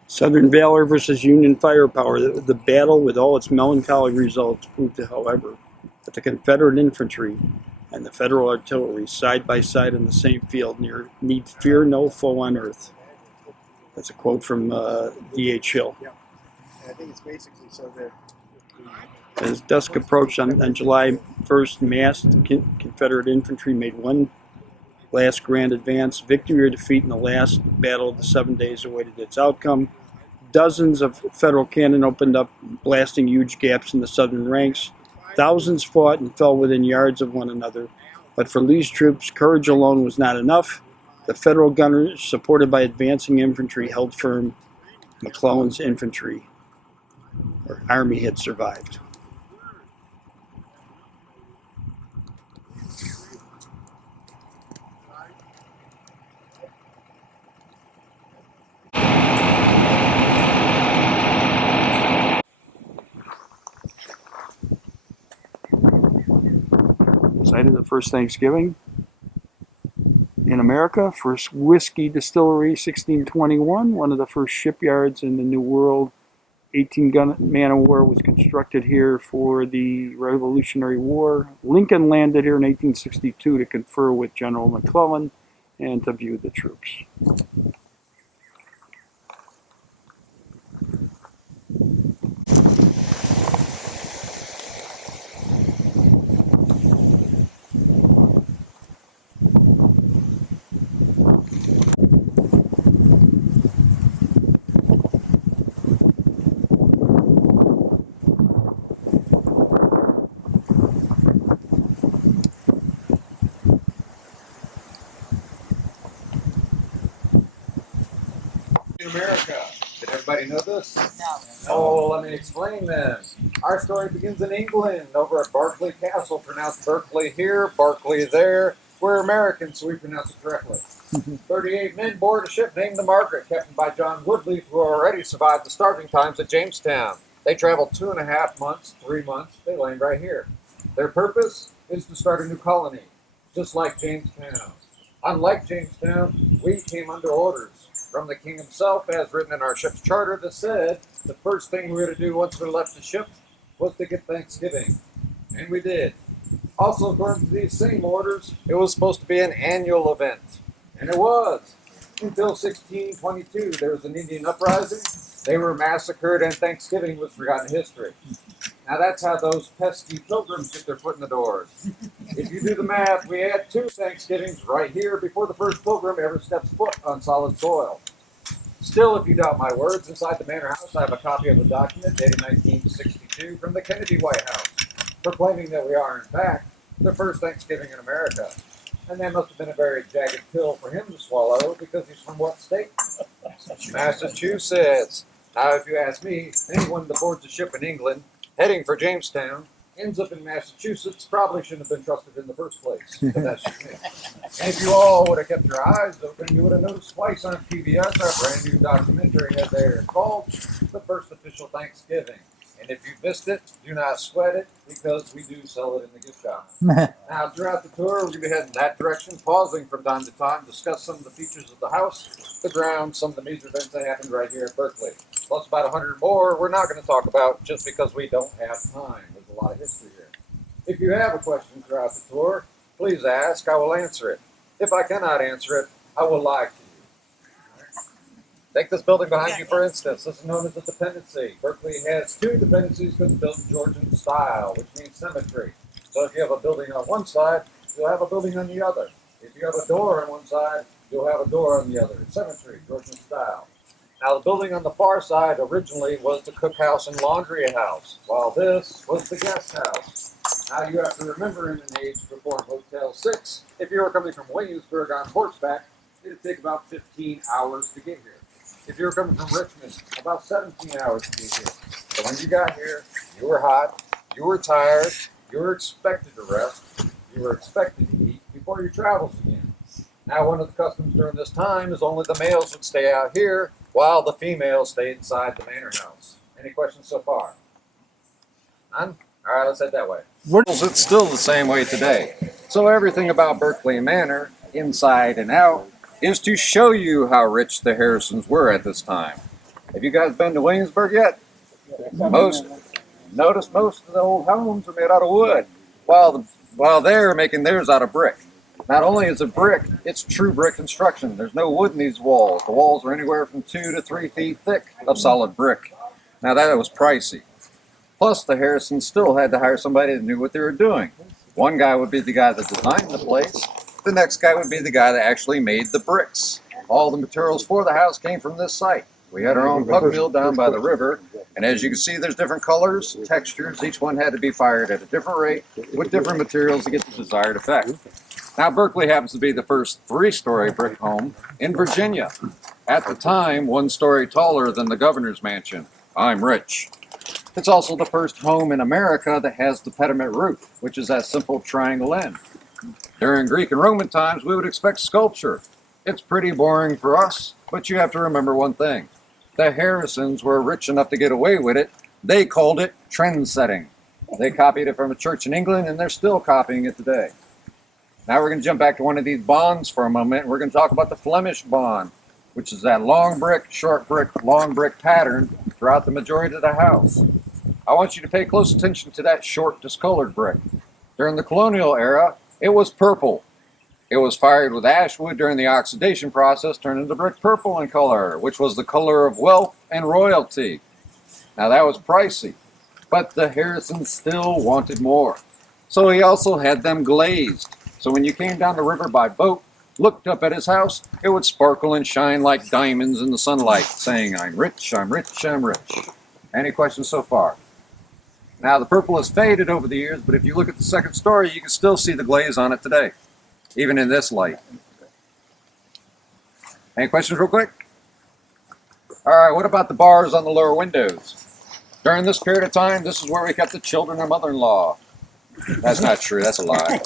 Southern valor versus Union firepower. The battle, with all its melancholy results, proved, however, that the Confederate infantry and the Federal artillery, side by side in the same field, need fear no foe on earth. That's a quote from D.H. Hill. And I think it's basically so that As dusk approached on July 1st, massed Confederate infantry made one last grand advance. Victory or defeat in the last battle of the 7 days awaited its outcome. Dozens of Federal cannon opened up, blasting huge gaps in the Southern ranks. Thousands fought and fell within yards of one another. But for Lee's troops, courage alone was not enough. The Federal gunners, supported by advancing infantry, held firm. McClellan's infantry, or army, had survived. Site of the first Thanksgiving in America, first whiskey distillery, 1621, one of the first shipyards in the New World. 18-gun man-of-war was constructed here for the Revolutionary War. Lincoln landed here in 1862 to confer with General McClellan and to view the troops. In America. Did everybody know this? No. Oh, let me explain then. Our story begins in England, over at Berkeley Castle, pronounced Berkeley here, Berkeley there. We're Americans, so we pronounce it correctly. 38 men board a ship named the Margaret, captained by John Woodley, who already survived the starving times at Jamestown. They traveled 2.5 months, 3 months. They land right here. Their purpose is to start a new colony, just like Jamestown. Unlike Jamestown, we came under orders from the king himself, as written in our ship's charter, that said the first thing we were to do once we left the ship was to get Thanksgiving. And we did. Also, according to these same orders, it was supposed to be an annual event. And it was. Until 1622, there was an Indian uprising. They were massacred, and Thanksgiving was forgotten history. Now that's how those pesky pilgrims get their foot in the doors. If you do the math, we had 2 Thanksgivings right here before the first pilgrim ever steps foot on solid soil. Still, if you doubt my words, inside the manor house I have a copy of a document dated 1962 from the Kennedy White House, proclaiming that we are, in fact, the first Thanksgiving in America. and that must have been a very jagged pill for him to swallow because he's from what state? Massachusetts. Now, if you ask me, anyone that boards a ship in England heading for Jamestown ends up in Massachusetts probably shouldn't have been trusted in the first place. But that's just me. And if you all would have kept your eyes open, you would have noticed twice on PBS our brand new documentary has aired called The First Official Thanksgiving. And if you missed it, do not sweat it because we do sell it in the gift shop. Now, throughout the tour, we're going to be heading that direction, pausing from time to time, discuss some of the features of the house, the grounds, some of the major events that happened right here at Berkeley. Plus about 100 more we're not going to talk about just because we don't have time. There's a lot of history here. If you have a question throughout the tour, please ask. I will answer it. If I cannot answer it, I will lie to you. Take this building behind you, for instance. This is known as the Dependency. Berkeley has two dependencies because it's built in Georgian style, which means symmetry. So if you have a building on one side, you'll have a building on the other. If you have a door on one side, you'll have a door on the other. Symmetry, Georgian style. Now, the building on the far side originally was the cookhouse and laundry house, while this was the guest house. Now, you have to remember in an age before Motel 6, if you were coming from Williamsburg on horseback, it would take about 15 hours to get here. If you were coming from Richmond, about 17 hours to get here. So when you got here, you were hot, you were tired, you were expected to rest, you were expected to eat before your travels began. Now, one of the customs during this time is only the males would stay out here, while the females stayed inside the manor house. Any questions so far? None? All right, let's head that way. It's still the same way today. So everything about Berkeley Manor, inside and out, is to show you how rich the Harrisons were at this time. Have you guys been to Williamsburg yet? Notice most of the old homes are made out of wood, while they're making theirs out of brick. Not only is it brick, it's true brick construction. There's no wood in these walls. The walls are anywhere from 2 to 3 feet thick of solid brick. Now that was pricey. Plus, the Harrisons still had to hire somebody that knew what they were doing. One guy would be the guy that designed the place. The next guy would be the guy that actually made the bricks. All the materials for the house came from this site. We had our own pug mill down by the river, and as you can see, there's different colors, textures. Each one had to be fired at a different rate with different materials to get the desired effect. Now, Berkeley happens to be the first 3-story brick home in Virginia. At the time, 1 story taller than the governor's mansion. I'm rich. It's also the first home in America that has the pediment roof, which is that simple triangle end. During Greek and Roman times, we would expect sculpture. It's pretty boring for us, but you have to remember one thing. The Harrisons were rich enough to get away with it. They called it trend setting. They copied it from a church in England, and they're still copying it today. Now we're going to jump back to one of these bonds for a moment. We're going to talk about the Flemish bond, which is that long brick, short brick, long brick pattern throughout the majority of the house. I want you to pay close attention to that short, discolored brick. During the colonial era, it was purple. It was fired with ash wood during the oxidation process, turning the brick purple in color, which was the color of wealth and royalty. Now that was pricey, but the Harrisons still wanted more. So he also had them glazed. So when you came down the river by boat, looked up at his house, it would sparkle and shine like diamonds in the sunlight, saying, I'm rich, I'm rich, I'm rich. Any questions so far? Now, the purple has faded over the years, but if you look at the second story, you can still see the glaze on it today, even in this light. Any questions real quick? All right, what about the bars on the lower windows? During this period of time, this is where we kept the children and mother-in-law. That's not true, that's a lie.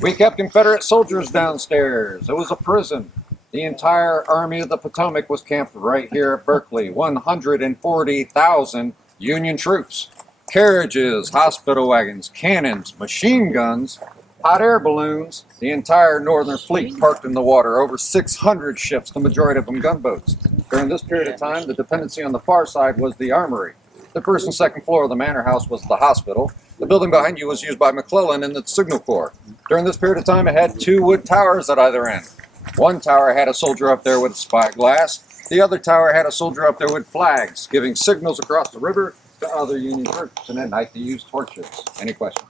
We kept Confederate soldiers downstairs. It was a prison. The entire Army of the Potomac was camped right here at Berkeley. 140,000 Union troops. Carriages, hospital wagons, cannons, machine guns, hot air balloons, the entire Northern Fleet parked in the water, over 600 ships, the majority of them gunboats. During this period of time, the dependency on the far side was the armory. The first and second floor of the manor house was the hospital. The building behind you was used by McClellan and the Signal Corps. During this period of time, it had 2 wood towers at either end. One tower had a soldier up there with a spyglass. The other tower had a soldier up there with flags, giving signals across the river to other Union troops, and at night they used torches. Any questions?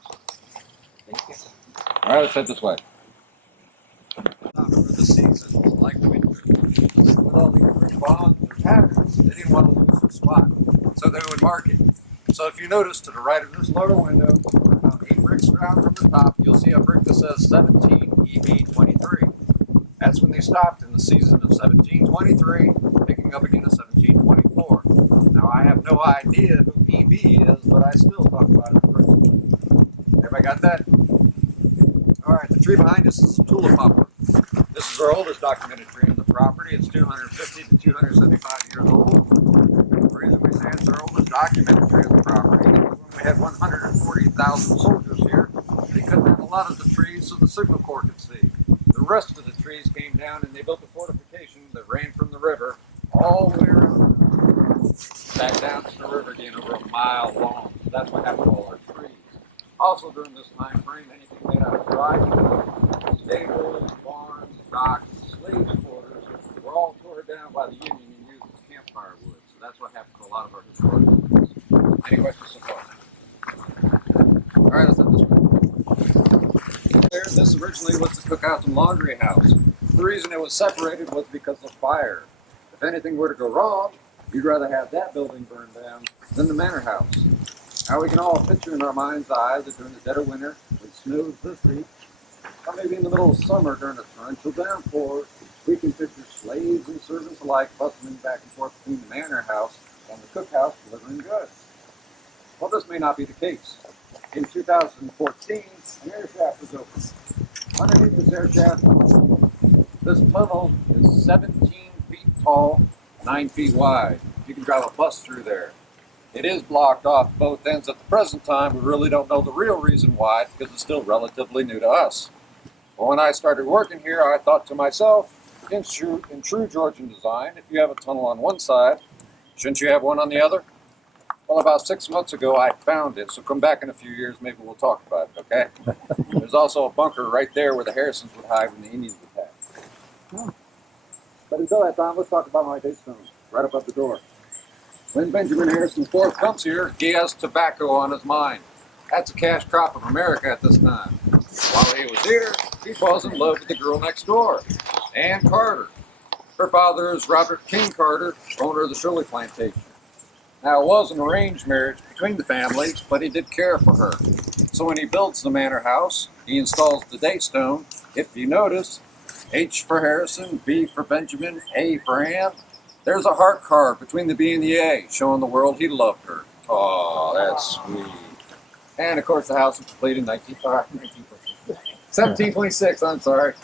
All right, let's head this way. For the seasons, like winter, with all the different bonds or patterns, they didn't want to lose their spot, so they would mark it. So if you notice to the right of this lower window, about 8 bricks down from the top, you'll see a brick that says 17 EB23. That's when they stopped in the season of 1723, picking up again in 1724. Now, I have no idea who EB is, but I still talk about it personally. Everybody got that? All right, the tree behind us is a tulip poplar. This is our oldest documented tree on the property. It's 250 to 275 years old. The reason we say it's our oldest documented tree on the property is when we had 140,000 soldiers here, they cut down a lot of the trees so the signal corps could see. The rest of the trees came down and they built a fortification that ran from the river all the way around, back down to the river again, over a mile long. So that's what happened to all our trees. Also during this time frame, anything made out of dry wood, stables, barns, docks, slaves' quarters were all torn down by the Union and used as campfire wood. So that's what happened to a lot of our historic buildings. Any questions so far? All right, let's head this way. This originally was the cookhouse and laundry house. The reason it was separated was because of fire. If anything were to go wrong, you'd rather have that building burned down than the manor house. Now we can all picture in our mind's eye that during the dead of winter, when it snows this deep, or maybe in the middle of summer during a torrential downpour, we can picture slaves and servants alike bustling back and forth between the manor house and the cookhouse delivering goods. Well, this may not be the case. In 2014, an air shaft was opened. Underneath this air shaft, this tunnel is 17 feet tall, 9 feet wide. You can drive a bus through there. It is blocked off both ends at the present time. We really don't know the real reason why, because it's still relatively new to us. But when I started working here, I thought to myself, in true Georgian design, if you have a tunnel on one side, shouldn't you have one on the other? Well, about 6 months ago, I found it, so come back in a few years, maybe we'll talk about it, okay? There's also a bunker right there where the Harrisons would hide when the Indians would attack. But until that time, let's talk about my Daystone, right above the door. When Benjamin Harrison IV comes here, he has tobacco on his mind. That's a cash crop of America at this time. While he was here, he falls in love with the girl next door, Ann Carter. Her father is Robert King Carter, owner of the Shirley Plantation. Now, it was an arranged marriage between the families, but he did care for her. So when he builds the manor house, he installs the Daystone. If you notice, H for Harrison, B for Benjamin, A for Ann. There's a heart carved between the B and the A, showing the world he loved her. Oh, that's sweet. And of course, the house was completed in 1726, I'm sorry.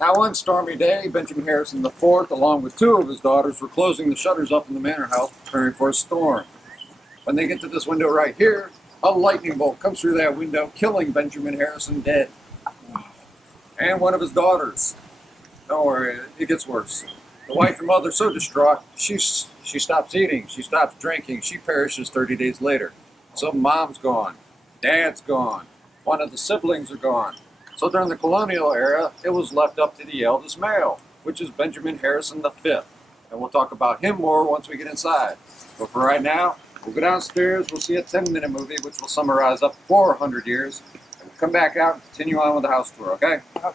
Now, one stormy day, Benjamin Harrison IV, along with 2 of his daughters, were closing the shutters up in the manor house, preparing for a storm. When they get to this window right here, a lightning bolt comes through that window, killing Benjamin Harrison dead. And one of his daughters. Don't worry, it gets worse. The wife and mother, so distraught, she stops eating, she stops drinking, she perishes 30 days later. So mom's gone, dad's gone, one of the siblings are gone. So during the colonial era, it was left up to the eldest male, which is Benjamin Harrison V. And we'll talk about him more once we get inside. But for right now, we'll go downstairs, we'll see a 10-minute movie, which will summarize up 400 years. And we'll come back out and continue on with the house tour, okay? Okay.